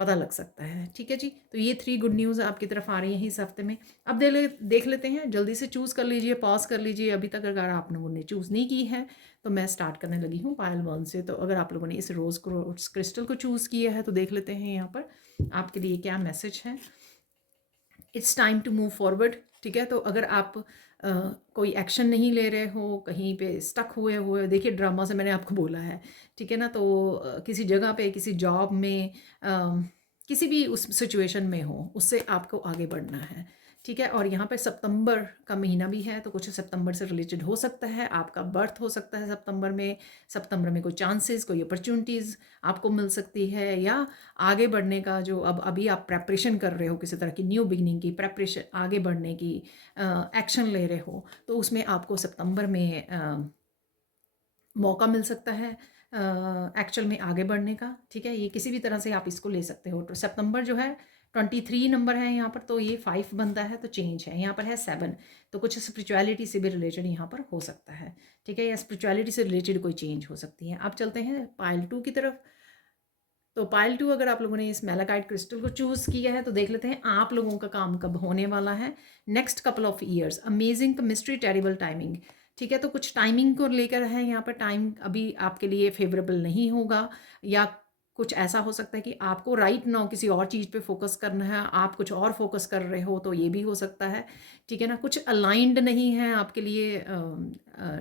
पता लग सकता है। ठीक है जी, तो ये 3 गुड न्यूज़ आपकी तरफ आ रही हैं इस हफ्ते में। अब देख लेते हैं, जल्दी से चूज़ कर लीजिए, पॉज कर लीजिए। अभी तक अगर आप लोगों ने चूज़ नहीं की है तो मैं स्टार्ट करने लगी हूँ पायल 1 से। तो अगर आप लोगों ने इस रोज़ क्रिस्टल को चूज़ किया है तो देख लेते हैं यहाँ पर आपके लिए क्या मैसेज है। It's time to move forward. ठीक है, तो अगर आप कोई एक्शन नहीं ले रहे हो, कहीं पे स्टक हुए देखिए, ड्रामा से मैंने आपको बोला है। ठीक है ना, तो किसी जगह पे, किसी जॉब में, किसी भी उस सिचुएशन में हो, उससे आपको आगे बढ़ना है, ठीक है। और यहाँ पे सितंबर का महीना भी है, तो कुछ सितंबर से रिलेटेड हो सकता है, आपका बर्थ हो सकता है सितंबर में कोई चांसेस, कोई अपॉर्चुनिटीज़ आपको मिल सकती है, या आगे बढ़ने का जो अब अभी आप प्रेपरेशन कर रहे हो किसी तरह की न्यू बिगनिंग की प्रेपरेशन, आगे बढ़ने की एक्शन ले रहे हो, तो उसमें आपको सितंबर में मौका मिल सकता है एक्चुअल में आगे बढ़ने का, ठीक है। ये किसी भी तरह से आप इसको ले सकते हो। तो सितंबर जो है 23 नंबर है यहाँ पर, तो ये 5 बनता है, तो चेंज है। यहाँ पर है 7, तो कुछ स्पिरिचुअलिटी से भी रिलेटेड यहाँ पर हो सकता है, ठीक है, या स्पिरिचुअलिटी से रिलेटेड कोई चेंज हो सकती है। अब चलते हैं पाइल 2 की तरफ। तो पाइल 2, अगर आप लोगों ने इस मैलाकाइट क्रिस्टल को चूज़ किया है, तो देख लेते हैं आप लोगों का काम कब होने वाला है। Next couple of years, amazing mystery terrible timing, ठीक है। तो कुछ टाइमिंग को लेकर है यहाँ पर, टाइम अभी आपके लिए फेवरेबल नहीं होगा, या कुछ ऐसा हो सकता है कि आपको राइट नाउ किसी और चीज़ पे फोकस करना है, आप कुछ और फोकस कर रहे हो, तो ये भी हो सकता है, ठीक है ना। कुछ अलाइंड नहीं है आपके लिए,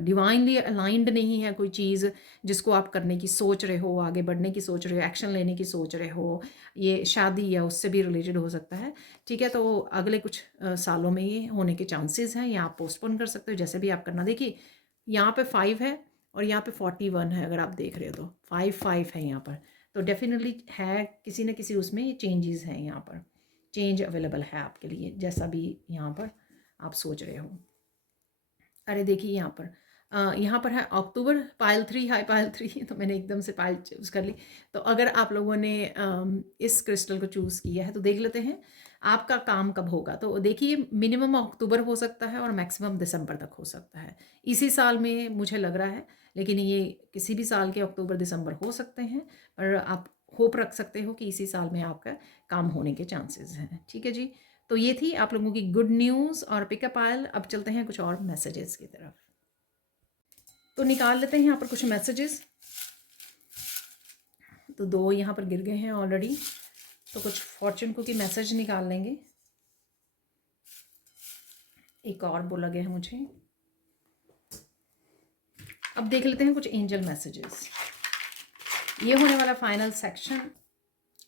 डिवाइनली अलाइंड नहीं है कोई चीज़ जिसको आप करने की सोच रहे हो, आगे बढ़ने की सोच रहे हो, एक्शन लेने की सोच रहे हो, ये शादी या उससे भी रिलेटेड हो सकता है, ठीक है। तो अगले कुछ सालों में ये होने के चांसेस हैं, या आप पोस्टपोन कर सकते हो, जैसे भी आप करना। देखिए यहाँ पे 5 है और यहाँ पे 41 है, अगर आप देख रहे हो तो 5 है यहाँ पर, तो डेफिनेटली है किसी न किसी उसमें चेंजेस हैं, यहाँ पर चेंज अवेलेबल है आपके लिए, जैसा भी यहाँ पर आप सोच रहे हो। अरे देखिए यहाँ पर है अक्टूबर, पायल 3, हाई पायल 3 तो मैंने एकदम से पायल चूज़ कर ली। तो अगर आप लोगों ने इस क्रिस्टल को चूज़ किया है, तो देख लेते हैं आपका काम कब होगा। तो देखिए मिनिमम अक्टूबर हो सकता है और मैक्सिमम दिसंबर तक हो सकता है, इसी साल में मुझे लग रहा है, लेकिन ये किसी भी साल के अक्टूबर दिसंबर हो सकते हैं, पर आप होप रख सकते हो कि इसी साल में आपका काम होने के चांसेस हैं, ठीक है जी। तो ये थी आप लोगों की गुड न्यूज़ और पिकअप आयल। अब चलते हैं कुछ और मैसेजेस की तरफ। तो निकाल लेते हैं यहाँ पर कुछ मैसेजेस। तो 2 यहाँ पर गिर गए हैं ऑलरेडी, तो कुछ फॉर्चून कुकी मैसेज निकाल लेंगे। एक और बोला गया है मुझे। अब देख लेते हैं कुछ एंजल मैसेजेस। ये होने वाला फाइनल सेक्शन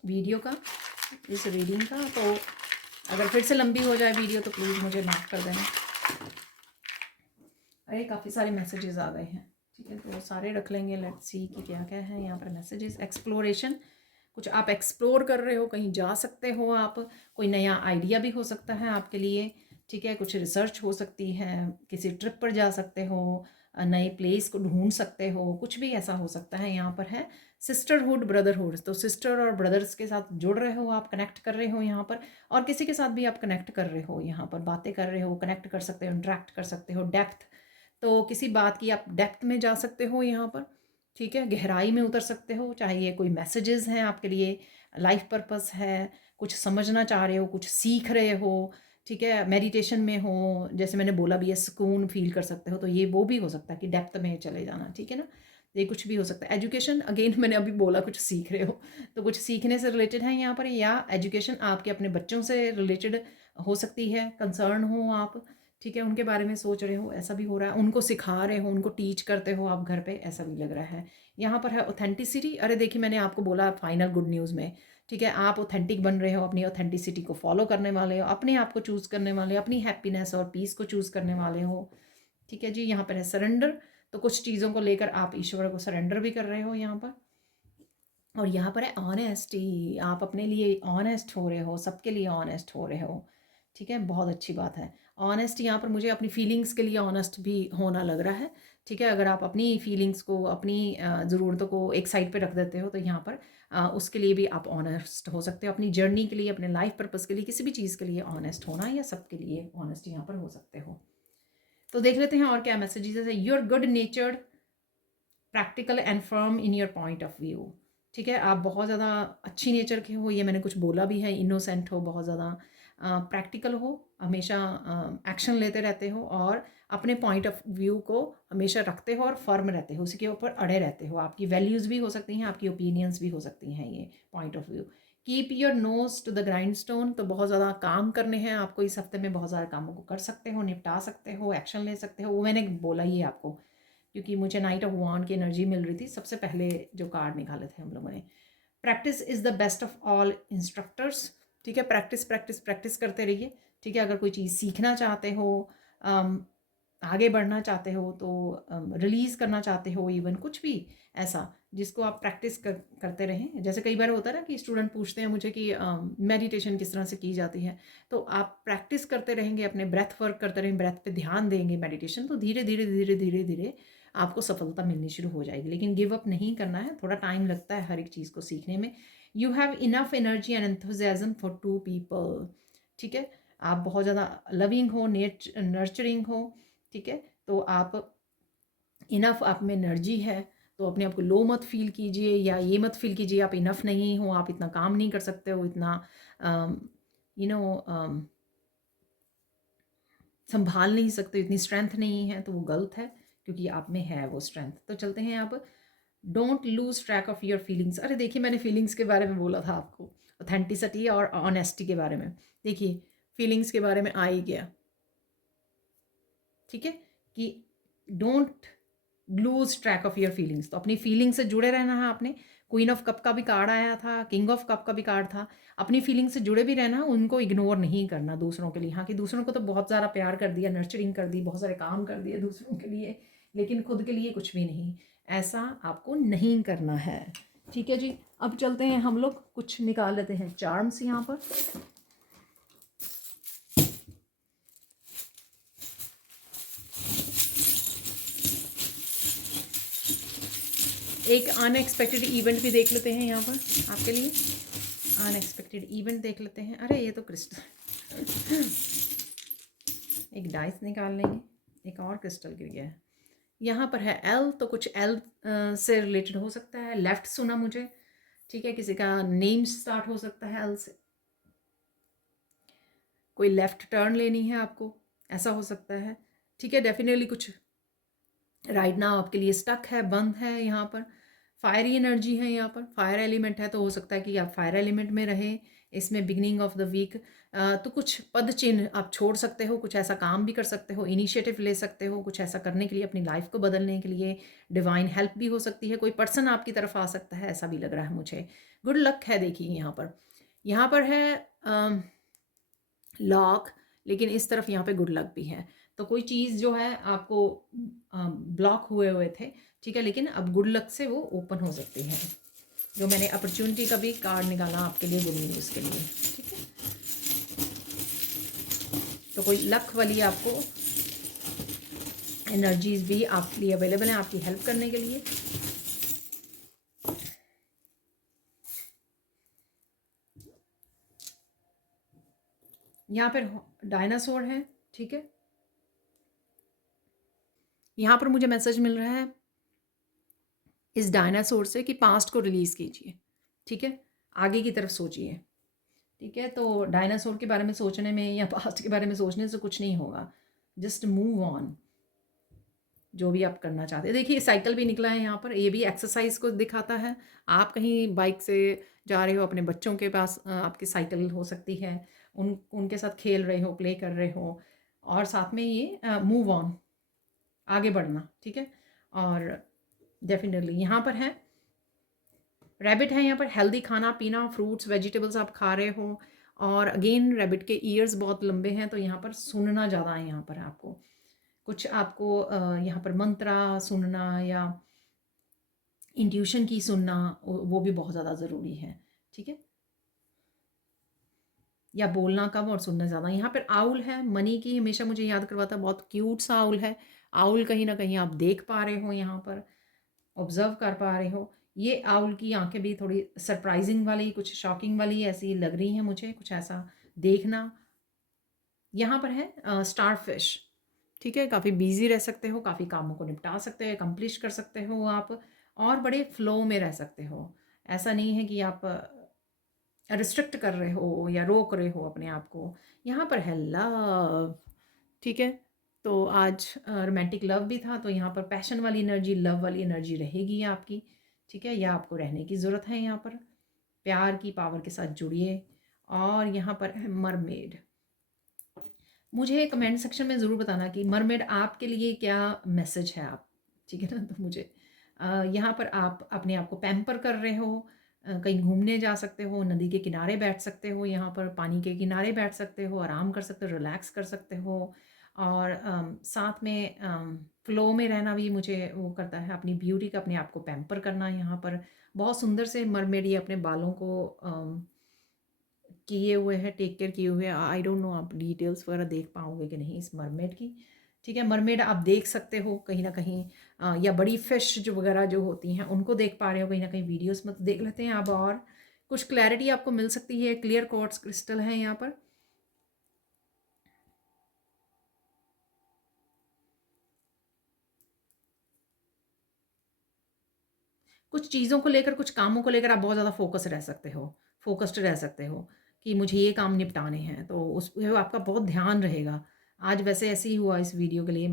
वीडियो का, इस रीडिंग का। तो अगर फिर से लंबी हो जाए वीडियो तो प्लीज़ मुझे माफ़ कर देना। अरे काफ़ी सारे मैसेजेस आ गए हैं, ठीक है, तो सारे रख लेंगे। लेट्स सी कि क्या क्या है यहाँ पर मैसेजेस। एक्सप्लोरेशन, कुछ आप एक्सप्लोर कर रहे हो, कहीं जा सकते हो आप, कोई नया आइडिया भी हो सकता है आपके लिए, ठीक है। कुछ रिसर्च हो सकती है, किसी ट्रिप पर जा सकते हो, नए प्लेस को ढूंढ सकते हो, कुछ भी ऐसा हो सकता है। यहाँ पर है सिस्टरहुड ब्रदरहुड, तो सिस्टर और ब्रदर्स के साथ जुड़ रहे हो आप, कनेक्ट कर रहे हो यहाँ पर, और किसी के साथ भी आप कनेक्ट कर रहे हो, यहाँ पर बातें कर रहे हो, कनेक्ट कर सकते हो, इंटरेक्ट कर सकते हो। डेप्थ, तो किसी बात की आप डेप्थ में जा सकते हो यहाँ पर, ठीक है, गहराई में उतर सकते हो। चाहे ये कोई मैसेजेस हैं आपके लिए, लाइफ पर्पस है, कुछ समझना चाह रहे हो, कुछ सीख रहे हो, ठीक है, मेडिटेशन में हो, जैसे मैंने बोला भी है, सुकून फील कर सकते हो, तो ये वो भी हो सकता है कि डेप्थ में चले जाना, ठीक है ना। ये कुछ भी हो सकता है। एजुकेशन, अगेन मैंने अभी बोला कुछ सीख रहे हो, तो कुछ सीखने से रिलेटेड है यहाँ पर, या एजुकेशन आपके अपने बच्चों से रिलेटेड हो सकती है, कंसर्न हो आप, ठीक है, उनके बारे में सोच रहे हो, ऐसा भी हो रहा है, उनको सिखा रहे हो, उनको टीच करते हो आप घर पे, ऐसा भी लग रहा है। यहाँ पर है ऑथेंटिसिटी। अरे देखिए मैंने आपको बोला फाइनल गुड न्यूज़ में, ठीक है, आप ऑथेंटिक बन रहे हो, अपनी ऑथेंटिसिटी को फॉलो करने वाले हो, अपने आप को चूज़ करने वाले हो, अपनी हैप्पीनेस और पीस को चूज़ करने वाले हो, ठीक है जी। यहाँ पर है सरेंडर, तो कुछ चीज़ों को लेकर आप ईश्वर को सरेंडर भी कर रहे हो यहाँ पर। और यहाँ पर है ऑनेस्टी, आप अपने लिए ऑनेस्ट हो रहे हो, सबके लिए ऑनेस्ट हो रहे हो, ठीक है, बहुत अच्छी बात है। ऑनेस्ट, यहाँ पर मुझे अपनी फीलिंग्स के लिए ऑनेस्ट भी होना लग रहा है, ठीक है। अगर आप अपनी फीलिंग्स को, अपनी ज़रूरतों को एक साइड पे रख देते हो, तो यहाँ पर उसके लिए भी आप ऑनेस्ट हो सकते हो, अपनी जर्नी के लिए, अपने लाइफ पर्पस के लिए, किसी भी चीज़ के लिए ऑनेस्ट होना, या सबके लिए ऑनेस्ट यहाँ पर हो सकते हो। तो देख लेते हैं और क्या मैसेजेस है। You are good natured, practical and firm in your point of view, ठीक है, आप बहुत ज़्यादा अच्छी नेचर के हो, ये मैंने कुछ बोला भी है। इनोसेंट हो, बहुत ज़्यादा प्रैक्टिकल हो, हमेशा एक्शन लेते रहते हो, और अपने पॉइंट ऑफ व्यू को हमेशा रखते हो और फर्म रहते हो, उसके ऊपर अड़े रहते हो। आपकी वैल्यूज़ भी हो सकती हैं, आपकी ओपिनियंस भी हो सकती हैं, ये point of view. Keep your nose to the grindstone, तो बहुत ज़्यादा काम करने हैं आपको इस हफ्ते में, बहुत सारे कामों को कर सकते हो, निपटा सकते हो, एक्शन ले सकते हो, वो मैंने बोला ही है आपको, क्योंकि मुझे नाइट ऑफ वांड की एनर्जी मिल रही थी सबसे पहले जो कार्ड निकाले थे हम लोगों ने। Practice is the best of all instructors. ठीक है, प्रैक्टिस प्रैक्टिस प्रैक्टिस करते रहिए। ठीक है, अगर कोई चीज़ सीखना चाहते हो, आगे बढ़ना चाहते हो, तो रिलीज़ करना चाहते हो, इवन कुछ भी ऐसा जिसको आप प्रैक्टिस करते रहें। जैसे कई बार होता है ना कि स्टूडेंट पूछते हैं मुझे कि मेडिटेशन किस तरह से की जाती है, तो आप प्रैक्टिस करते रहेंगे, अपने ब्रेथ वर्क करते रहेंगे, ब्रेथ पे ध्यान देंगे मेडिटेशन, तो धीरे धीरे धीरे धीरे धीरे आपको सफलता मिलनी शुरू हो जाएगी। लेकिन गिव अप नहीं करना है, थोड़ा टाइम लगता है हर एक चीज़ को सीखने में। You have enough energy and enthusiasm for to people. ठीक है, आप बहुत ज़्यादा लविंग हो, नर्चरिंग हो। ठीक है, तो आप इनफ आप में एनर्जी है, तो अपने आप को लो मत फील कीजिए, या ये मत फील कीजिए आप इनफ नहीं हो, आप इतना काम नहीं कर सकते हो, इतना यू नो संभाल नहीं सकते, इतनी स्ट्रेंथ नहीं है, तो वो गलत है, क्योंकि आप में है वो स्ट्रेंथ। तो चलते हैं अब, don't lose track of your feelings. अरे देखिए, मैंने फीलिंग्स के बारे में बोला था आपको, ऑथेंटिसिटी और ऑनेस्टी के बारे में। देखिए, फीलिंग्स के बारे में आ ही गया। ठीक है, कि don't lose track of your feelings. तो अपनी फीलिंग से जुड़े रहना है आपने। क्वीन ऑफ कप का भी कार्ड आया था, किंग ऑफ कप का भी कार्ड था। अपनी फीलिंग से जुड़े भी रहना, उनको इग्नोर नहीं करना दूसरों के लिए। हाँ, कि दूसरों को तो बहुत ज़्यादा प्यार कर दिया, नर्चरिंग कर दी, बहुत सारे काम कर दिए दूसरों के लिए, लेकिन खुद के लिए कुछ भी नहीं। ऐसा आपको नहीं करना है। ठीक है जी, अब चलते हैं हम लोग, कुछ निकाल लेते हैं चार्म्स यहाँ पर। एक अनएक्सपेक्टेड इवेंट भी देख लेते हैं यहाँ पर आपके लिए। अनएक्सपेक्टेड इवेंट देख लेते हैं। अरे ये तो क्रिस्टल एक डाइस निकाल लेंगे, एक और क्रिस्टल गिर गया है यहाँ पर। है एल, तो कुछ एल से रिलेटेड हो सकता है। लेफ्ट सुना मुझे। ठीक है, किसी का नेम स्टार्ट हो सकता है एल से। कोई लेफ्ट टर्न लेनी है आपको, ऐसा हो सकता है। ठीक है, डेफिनेटली कुछ राइट नाउ आपके लिए स्टक है, बंद है यहाँ पर। फायरी एनर्जी है यहाँ पर, फायर एलिमेंट है, तो हो सकता है कि आप फायर एलिमेंट में रहें इसमें बिगनिंग ऑफ द वीक। तो कुछ पद चिन्ह आप छोड़ सकते हो, कुछ ऐसा काम भी कर सकते हो, इनिशिएटिव ले सकते हो कुछ ऐसा करने के लिए, अपनी लाइफ को बदलने के लिए। डिवाइन हेल्प भी हो सकती है, कोई पर्सन आपकी तरफ आ सकता है, ऐसा भी लग रहा है मुझे। गुड लक है। देखिए यहाँ पर है लॉक, लेकिन इस तरफ यहाँ पे गुड लक भी है। तो कोई चीज़ जो है आपको ब्लॉक हुए हुए थे, ठीक है, लेकिन अब गुड लक से वो ओपन हो सकती है। जो मैंने अपॉर्चुनिटी का भी कार्ड निकाला आपके लिए, गुड न्यूज़ के लिए। ठीक है, तो कोई लक वाली आपको एनर्जीज भी आपके लिए अवेलेबल हैं, आपकी हेल्प करने के लिए। यहाँ पर डायनासोर है। ठीक है, यहाँ पर मुझे मैसेज मिल रहा है इस डायनासोर से कि पास्ट को रिलीज़ कीजिए। ठीक है, आगे की तरफ सोचिए। ठीक है, तो डायनासोर के बारे में सोचने में या पास्ट के बारे में सोचने से कुछ नहीं होगा। जस्ट मूव ऑन, जो भी आप करना चाहते हैं। देखिए, साइकिल भी निकला है यहाँ पर, ये भी एक्सरसाइज को दिखाता है। आप कहीं बाइक से जा रहे हो, अपने बच्चों के पास आपकी साइकिल हो सकती है, उनके साथ खेल रहे हो, प्ले कर रहे हो, और साथ में ये मूव ऑन, आगे बढ़ना। ठीक है, और डेफिनेटली यहाँ पर है रैबिट है। यहाँ पर हेल्दी खाना पीना, फ्रूट्स वेजिटेबल्स आप खा रहे हो। और अगेन रैबिट के ईयर्स बहुत लंबे हैं, तो यहाँ पर सुनना ज़्यादा है। यहाँ पर आपको कुछ आपको यहाँ पर मंत्रा सुनना या इंट्यूशन की सुनना, वो भी बहुत ज़्यादा ज़रूरी है। ठीक है, या बोलना कम और सुनना ज़्यादा। यहाँ पर आउल है, मनी की हमेशा मुझे याद करवाता, बहुत क्यूट सा आउल है। आउल कहीं ना कहीं आप देख पा रहे हो, यहाँ पर ऑब्जर्व कर पा रहे हो। ये आउल की आंखें भी थोड़ी सरप्राइजिंग वाली, कुछ शॉकिंग वाली ऐसी लग रही हैं मुझे, कुछ ऐसा देखना। यहाँ पर है स्टार फिश। ठीक है, काफ़ी बिजी रह सकते हो, काफ़ी कामों को निपटा सकते हो, अकम्प्लिश कर सकते हो आप, और बड़े फ्लो में रह सकते हो। ऐसा नहीं है कि आप रिस्ट्रिक्ट कर रहे हो या रोक रहे हो अपने आप को। यहाँ पर है लव। ठीक है, तो आज रोमांटिक लव भी था, तो यहाँ पर पैशन वाली एनर्जी, लव वाली एनर्जी रहेगी आपकी। ठीक है, या आपको रहने की ज़रूरत है यहाँ पर, प्यार की पावर के साथ जुड़िए। और यहाँ पर है मरमेड। मुझे कमेंट सेक्शन में ज़रूर बताना कि मरमेड आपके लिए क्या मैसेज है। आप ठीक है ना, तो मुझे यहाँ पर आप अपने आप को पैम्पर कर रहे हो, कहीं घूमने जा सकते हो, नदी के किनारे बैठ सकते हो, यहाँ पर पानी के किनारे बैठ सकते हो, आराम कर सकते हो, रिलैक्स कर सकते हो। और साथ में फ़्लो में रहना भी मुझे वो करता है, अपनी ब्यूटी का अपने आप को पैम्पर करना। यहाँ पर बहुत सुंदर से मरमेड ये अपने बालों को किए हुए हैं, टेक केयर किए हुए हैं। आई डोंट नो आप डिटेल्स वगैरह देख पाओगे कि नहीं इस मरमेड की। ठीक है, मरमेड आप देख सकते हो कहीं ना कहीं, या बड़ी फिश जो वगैरह जो होती हैं उनको देख पा रहे हो कहीं ना कहीं वीडियोस में, तो देख लेते हैं आप और कुछ क्लैरिटी आपको मिल सकती है। क्लियर क्वार्ट्ज क्रिस्टल है यहाँ पर। कुछ चीज़ों को लेकर, कुछ कामों को लेकर आप बहुत ज़्यादा फोकस्ड रह सकते हो कि मुझे ये काम निपटाने हैं, तो उस पे आपका बहुत ध्यान रहेगा। आज वैसे ऐसे ही हुआ इस वीडियो के लिए,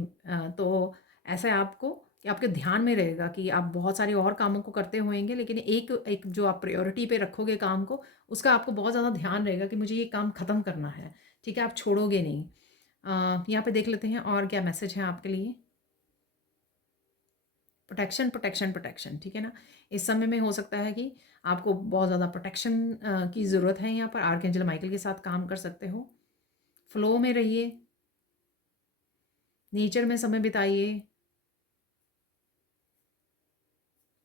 तो ऐसा है आपको कि आपके ध्यान में रहेगा कि आप बहुत सारे और कामों को करते होंगे, लेकिन एक एक जो आप प्रायोरिटी पे रखोगे काम को, उसका आपको बहुत ज़्यादा ध्यान रहेगा कि मुझे ये काम ख़त्म करना है। ठीक है, आप छोड़ोगे नहीं। यहाँ पे देख लेते हैं और क्या मैसेज है आपके लिए। प्रोटेक्शन प्रोटेक्शन प्रोटेक्शन, ठीक है ना। इस समय में हो सकता है कि आपको बहुत ज़्यादा प्रोटेक्शन की ज़रूरत है। यहाँ पर आर्कएंजल माइकल के साथ काम कर सकते हो। फ्लो में रहिए, नेचर में समय बिताइए,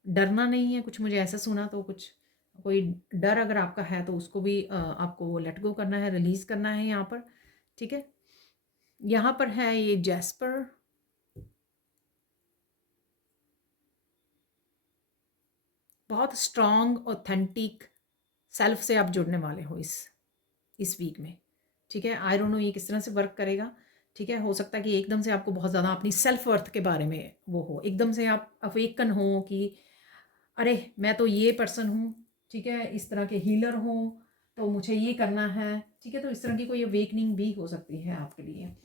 डरना नहीं है। कुछ मुझे ऐसा सुना, तो कुछ कोई डर अगर आपका है तो उसको भी आपको लेट गो करना है, रिलीज़ करना है यहाँ पर। ठीक है, यहाँ पर है ये जैस्पर। बहुत स्ट्रॉन्ग ऑथेंटिक सेल्फ से आप जुड़ने वाले हो इस वीक में। ठीक है, आई डोंट नो ये किस तरह से वर्क करेगा। ठीक है, हो सकता है कि एकदम से आपको बहुत ज़्यादा अपनी सेल्फ वर्थ के बारे में वो हो, एकदम से आप अवेकन हो कि अरे मैं तो ये पर्सन हूँ, ठीक है, इस तरह के हीलर हूँ, तो मुझे ये करना है। ठीक है, तो इस तरह की कोई अवेकनिंग भी हो सकती है आपके लिए।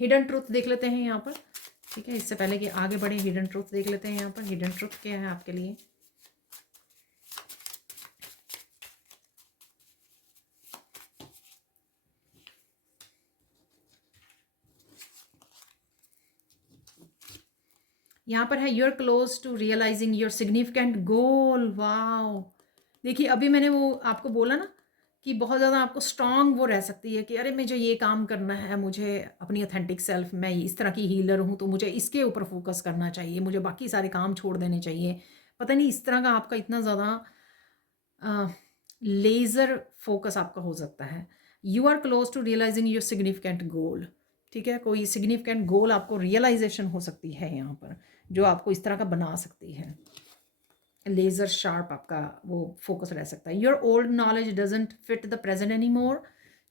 हिडन ट्रूथ देख लेते हैं यहाँ पर। ठीक है, इससे पहले कि आगे बढ़े, हिडन ट्रूथ देख लेते हैं यहाँ पर। हिडन ट्रूथ क्या है आपके लिए। यहाँ पर है you're close to realising your significant goal. Wow, देखिए अभी मैंने वो आपको बोला ना कि बहुत ज़्यादा आपको स्ट्रांग वो रह सकती है कि अरे मुझे ये काम करना है, मुझे अपनी ऑथेंटिक सेल्फ, मैं इस तरह की हीलर हूँ तो मुझे इसके ऊपर फोकस करना चाहिए, मुझे बाकी सारे काम छोड़ देने चाहिए। पता नहीं इस तरह का आपका इतना ज़्यादा लेज़र फोकस आपका हो सकता है। You are close to realising your significant goal. ठीक है, कोई सिग्निफिकेंट गोल आपको रियलाइजेशन हो सकती है यहाँ पर, जो आपको इस तरह का बना सकती है। लेज़र शार्प आपका वो फोकस रह सकता है। Your old knowledge doesn't fit the present any more.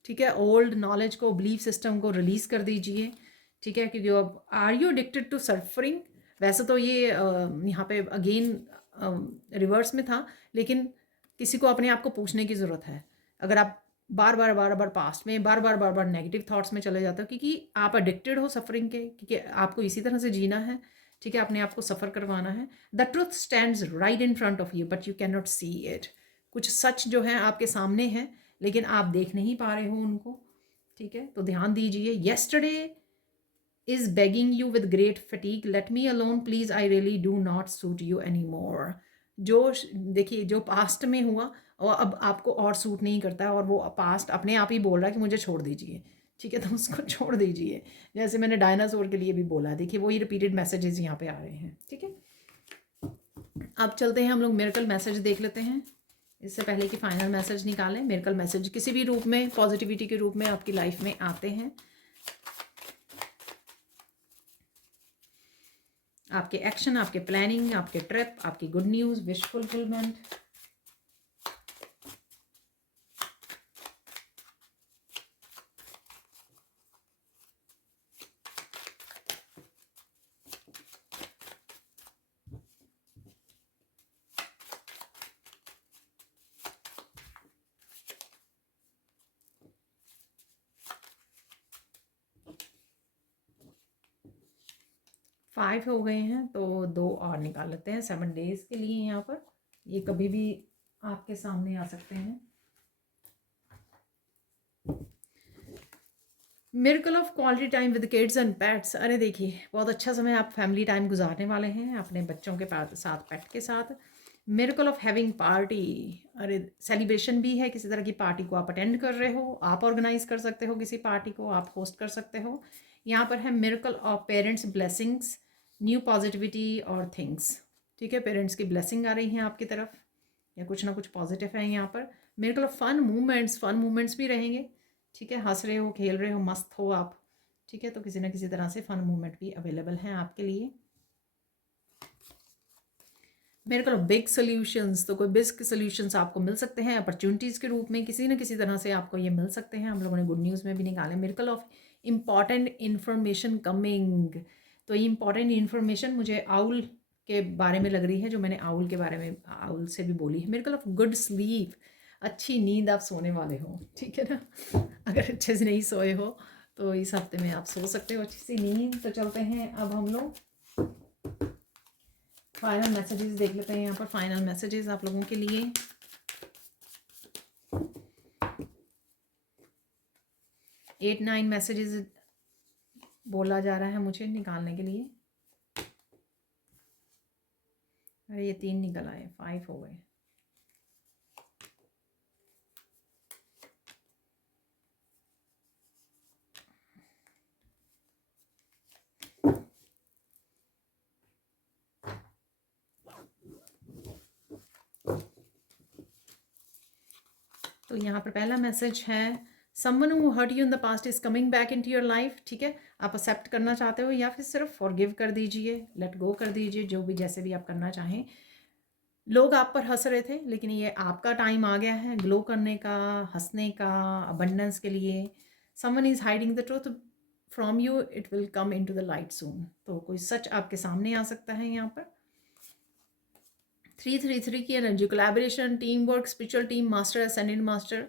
ठीक है, ओल्ड नॉलेज को, बिलीफ सिस्टम को रिलीज़ कर दीजिए। ठीक है, क्योंकि अब are you addicted to suffering. वैसे तो ये यहाँ पे अगेन रिवर्स में था, लेकिन किसी को अपने आप को पूछने की ज़रूरत है। अगर आप बार बार पास्ट में बार बार नेगेटिव थॉट्स में चले जाते हो क्योंकि आप एडिक्टेड हो सफरिंग के, क्योंकि आपको इसी तरह से जीना है। ठीक है, अपने आप को सफ़र करवाना है। The truth stands right in front of you but you can not see it. कुछ सच जो है आपके सामने है, लेकिन आप देख नहीं पा रहे हो उनको। ठीक है, तो ध्यान दीजिए। Yesterday is begging you with great fatigue, let me alone please, I really do not suit you any more. जो देखिए, जो पास्ट में हुआ और अब आपको और सूट नहीं करता, और वो पास्ट अपने आप ही बोल रहा है कि मुझे छोड़ दीजिए। ठीक है, तो उसको छोड़ दीजिए। जैसे मैंने डायनासोर के लिए भी बोला, देखिए वही रिपीटेड मैसेजेस यहाँ पे आ रहे हैं। ठीक है, अब चलते हैं हम लोग मिरेकल मैसेज देख लेते हैं। इससे पहले कि फाइनल मैसेज निकालें, मिरेकल मैसेज किसी भी रूप में, पॉजिटिविटी के रूप में आपकी लाइफ में आते हैं। आपके एक्शन, आपके प्लानिंग, आपके ट्रिप, आपकी good news, wish fulfilment. Five हो गए हैं, तो दो और निकाल लेते हैं 7 डेज के लिए। यहाँ पर ये कभी भी आपके सामने आ सकते हैं। Miracle of quality time with kids and pets. अरे देखिए, बहुत अच्छा समय आप फैमिली टाइम गुजारने वाले हैं अपने बच्चों के साथ, पेट के साथ। मिरेकल ऑफ हैविंग पार्टी, अरे सेलिब्रेशन भी है, किसी तरह की पार्टी को आप अटेंड कर रहे हो, आप ऑर्गेनाइज कर सकते हो किसी पार्टी को, आप होस्ट कर सकते हो। यहाँ पर है miracle of parents blessings, new positivity और थिंग्स। ठीक है, पेरेंट्स की ब्लेसिंग आ रही हैं आपकी तरफ, या कुछ ना कुछ पॉजिटिव है यहाँ पर। मिरेकल ऑफ फन मूवमेंट्स भी रहेंगे। ठीक है, हंस रहे हो, खेल रहे हो, मस्त हो आप। ठीक है, तो किसी ना किसी तरह से फन मूवमेंट भी अवेलेबल हैं आपके लिए। मेरे को बिग सोल्यूशंस, तो कोई बिग सोल्यूशंस आपको मिल सकते हैं अपॉर्चुनिटीज़ के रूप में, किसी न किसी तरह से आपको ये मिल सकते हैं। हम लोगों ने गुड न्यूज़ में भी निकाले। Miracle of important information coming, तो ये इंपॉर्टेंट इन्फॉर्मेशन मुझे आउल के बारे में लग रही है, जो मैंने आउल के बारे में आउल से भी बोली है। मिरेकल ऑफ गुड स्लीप, अच्छी नींद आप सोने वाले हो। ठीक है ना, अगर अच्छे से नहीं सोए हो तो इस हफ्ते में आप सो सकते हो अच्छी सी नींद। तो चलते हैं अब हम लोग फाइनल मैसेजेस देख लेते हैं। यहाँ पर फाइनल मैसेजेस आप लोगों के लिए। एट 9 मैसेजेस बोला जा रहा है मुझे निकालने के लिए। अरे ये 3 निकल आए, 5 हो गए। तो यहाँ पर पहला मैसेज है, someone who hurt you in the past is coming back into your life. ठीक है, आप एक्सेप्ट करना चाहते हो या फिर सिर्फ फॉरगिव कर दीजिए, लेट गो कर दीजिए, जो भी जैसे भी आप करना चाहें। लोग आप पर हंस रहे थे, लेकिन ये आपका टाइम आ गया है ग्लो करने का, हंसने का, अबंडेंस के लिए। Someone is hiding the truth from you, it will come in to the light soon. तो कोई सच आपके सामने आ सकता है यहाँ पर। 333 की energy, collaboration, team work, spiritual team, master, ascendant master.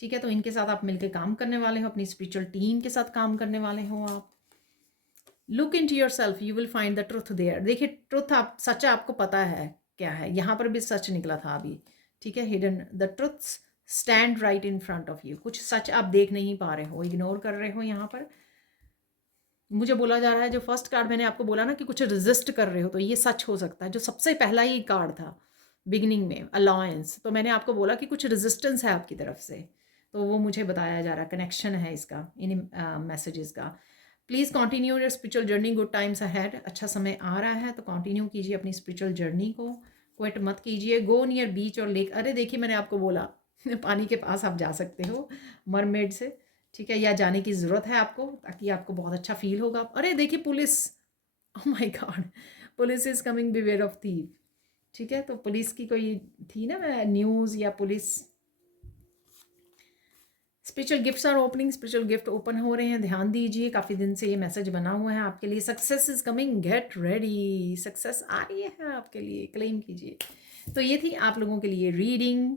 ठीक है, तो इनके साथ आप मिलकर काम करने वाले हो, अपनी स्पिरिचुअल टीम के साथ काम करने वाले हो आप। Look into yourself, you will find the truth there. देखिए ट्रुथ, आप सच आपको पता है क्या है, यहाँ पर भी सच निकला था अभी। ठीक है, hidden the truths stand right in front of you. कुछ सच आप देख नहीं पा रहे हो, इग्नोर कर रहे हो। यहाँ पर मुझे बोला जा रहा है, जो फर्स्ट कार्ड मैंने आपको बोला ना कि कुछ रेजिस्ट कर रहे हो, तो ये सच हो सकता है। जो सबसे पहला ही कार्ड था बिगिनिंग में, अलायंस, तो मैंने आपको बोला कि कुछ रेजिस्टेंस है आपकी तरफ से, तो वो मुझे बताया जा रहा है, कनेक्शन है इसका इन मैसेजेस का। Please continue your spiritual journey, good times ahead. अच्छा समय आ रहा है, तो कंटिन्यू कीजिए अपनी स्पिरिचुअल जर्नी को, क्विट मत कीजिए। गो नियर बीच और लेक, अरे देखिए मैंने आपको बोला पानी के पास आप जा सकते हो मरमेड से। ठीक है, या जाने की ज़रूरत है आपको, ताकि आपको बहुत अच्छा फील होगा। अरे देखिए police, oh my God, police is coming, beware of thief. ठीक है, तो पुलिस की कोई थी ना न्यूज़ या police. Spiritual gifts are opening, spiritual gift open हो रहे हैं, ध्यान दीजिए। काफ़ी दिन से ये मैसेज बना हुआ है आपके लिए। Success is coming, get ready, success आ रही है आपके लिए, क्लेम कीजिए। तो ये थी आप लोगों के लिए reading.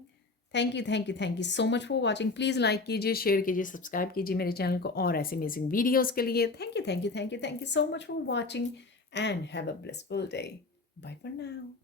Thank you thank you thank you so much for watching. Please like कीजिए, शेयर कीजिए, सब्सक्राइब कीजिए मेरे चैनल को और ऐसे अमेजिंग वीडियोज़ के लिए। Thank you thank you thank you thank you so much for watching and have a blissful day. Bye for now.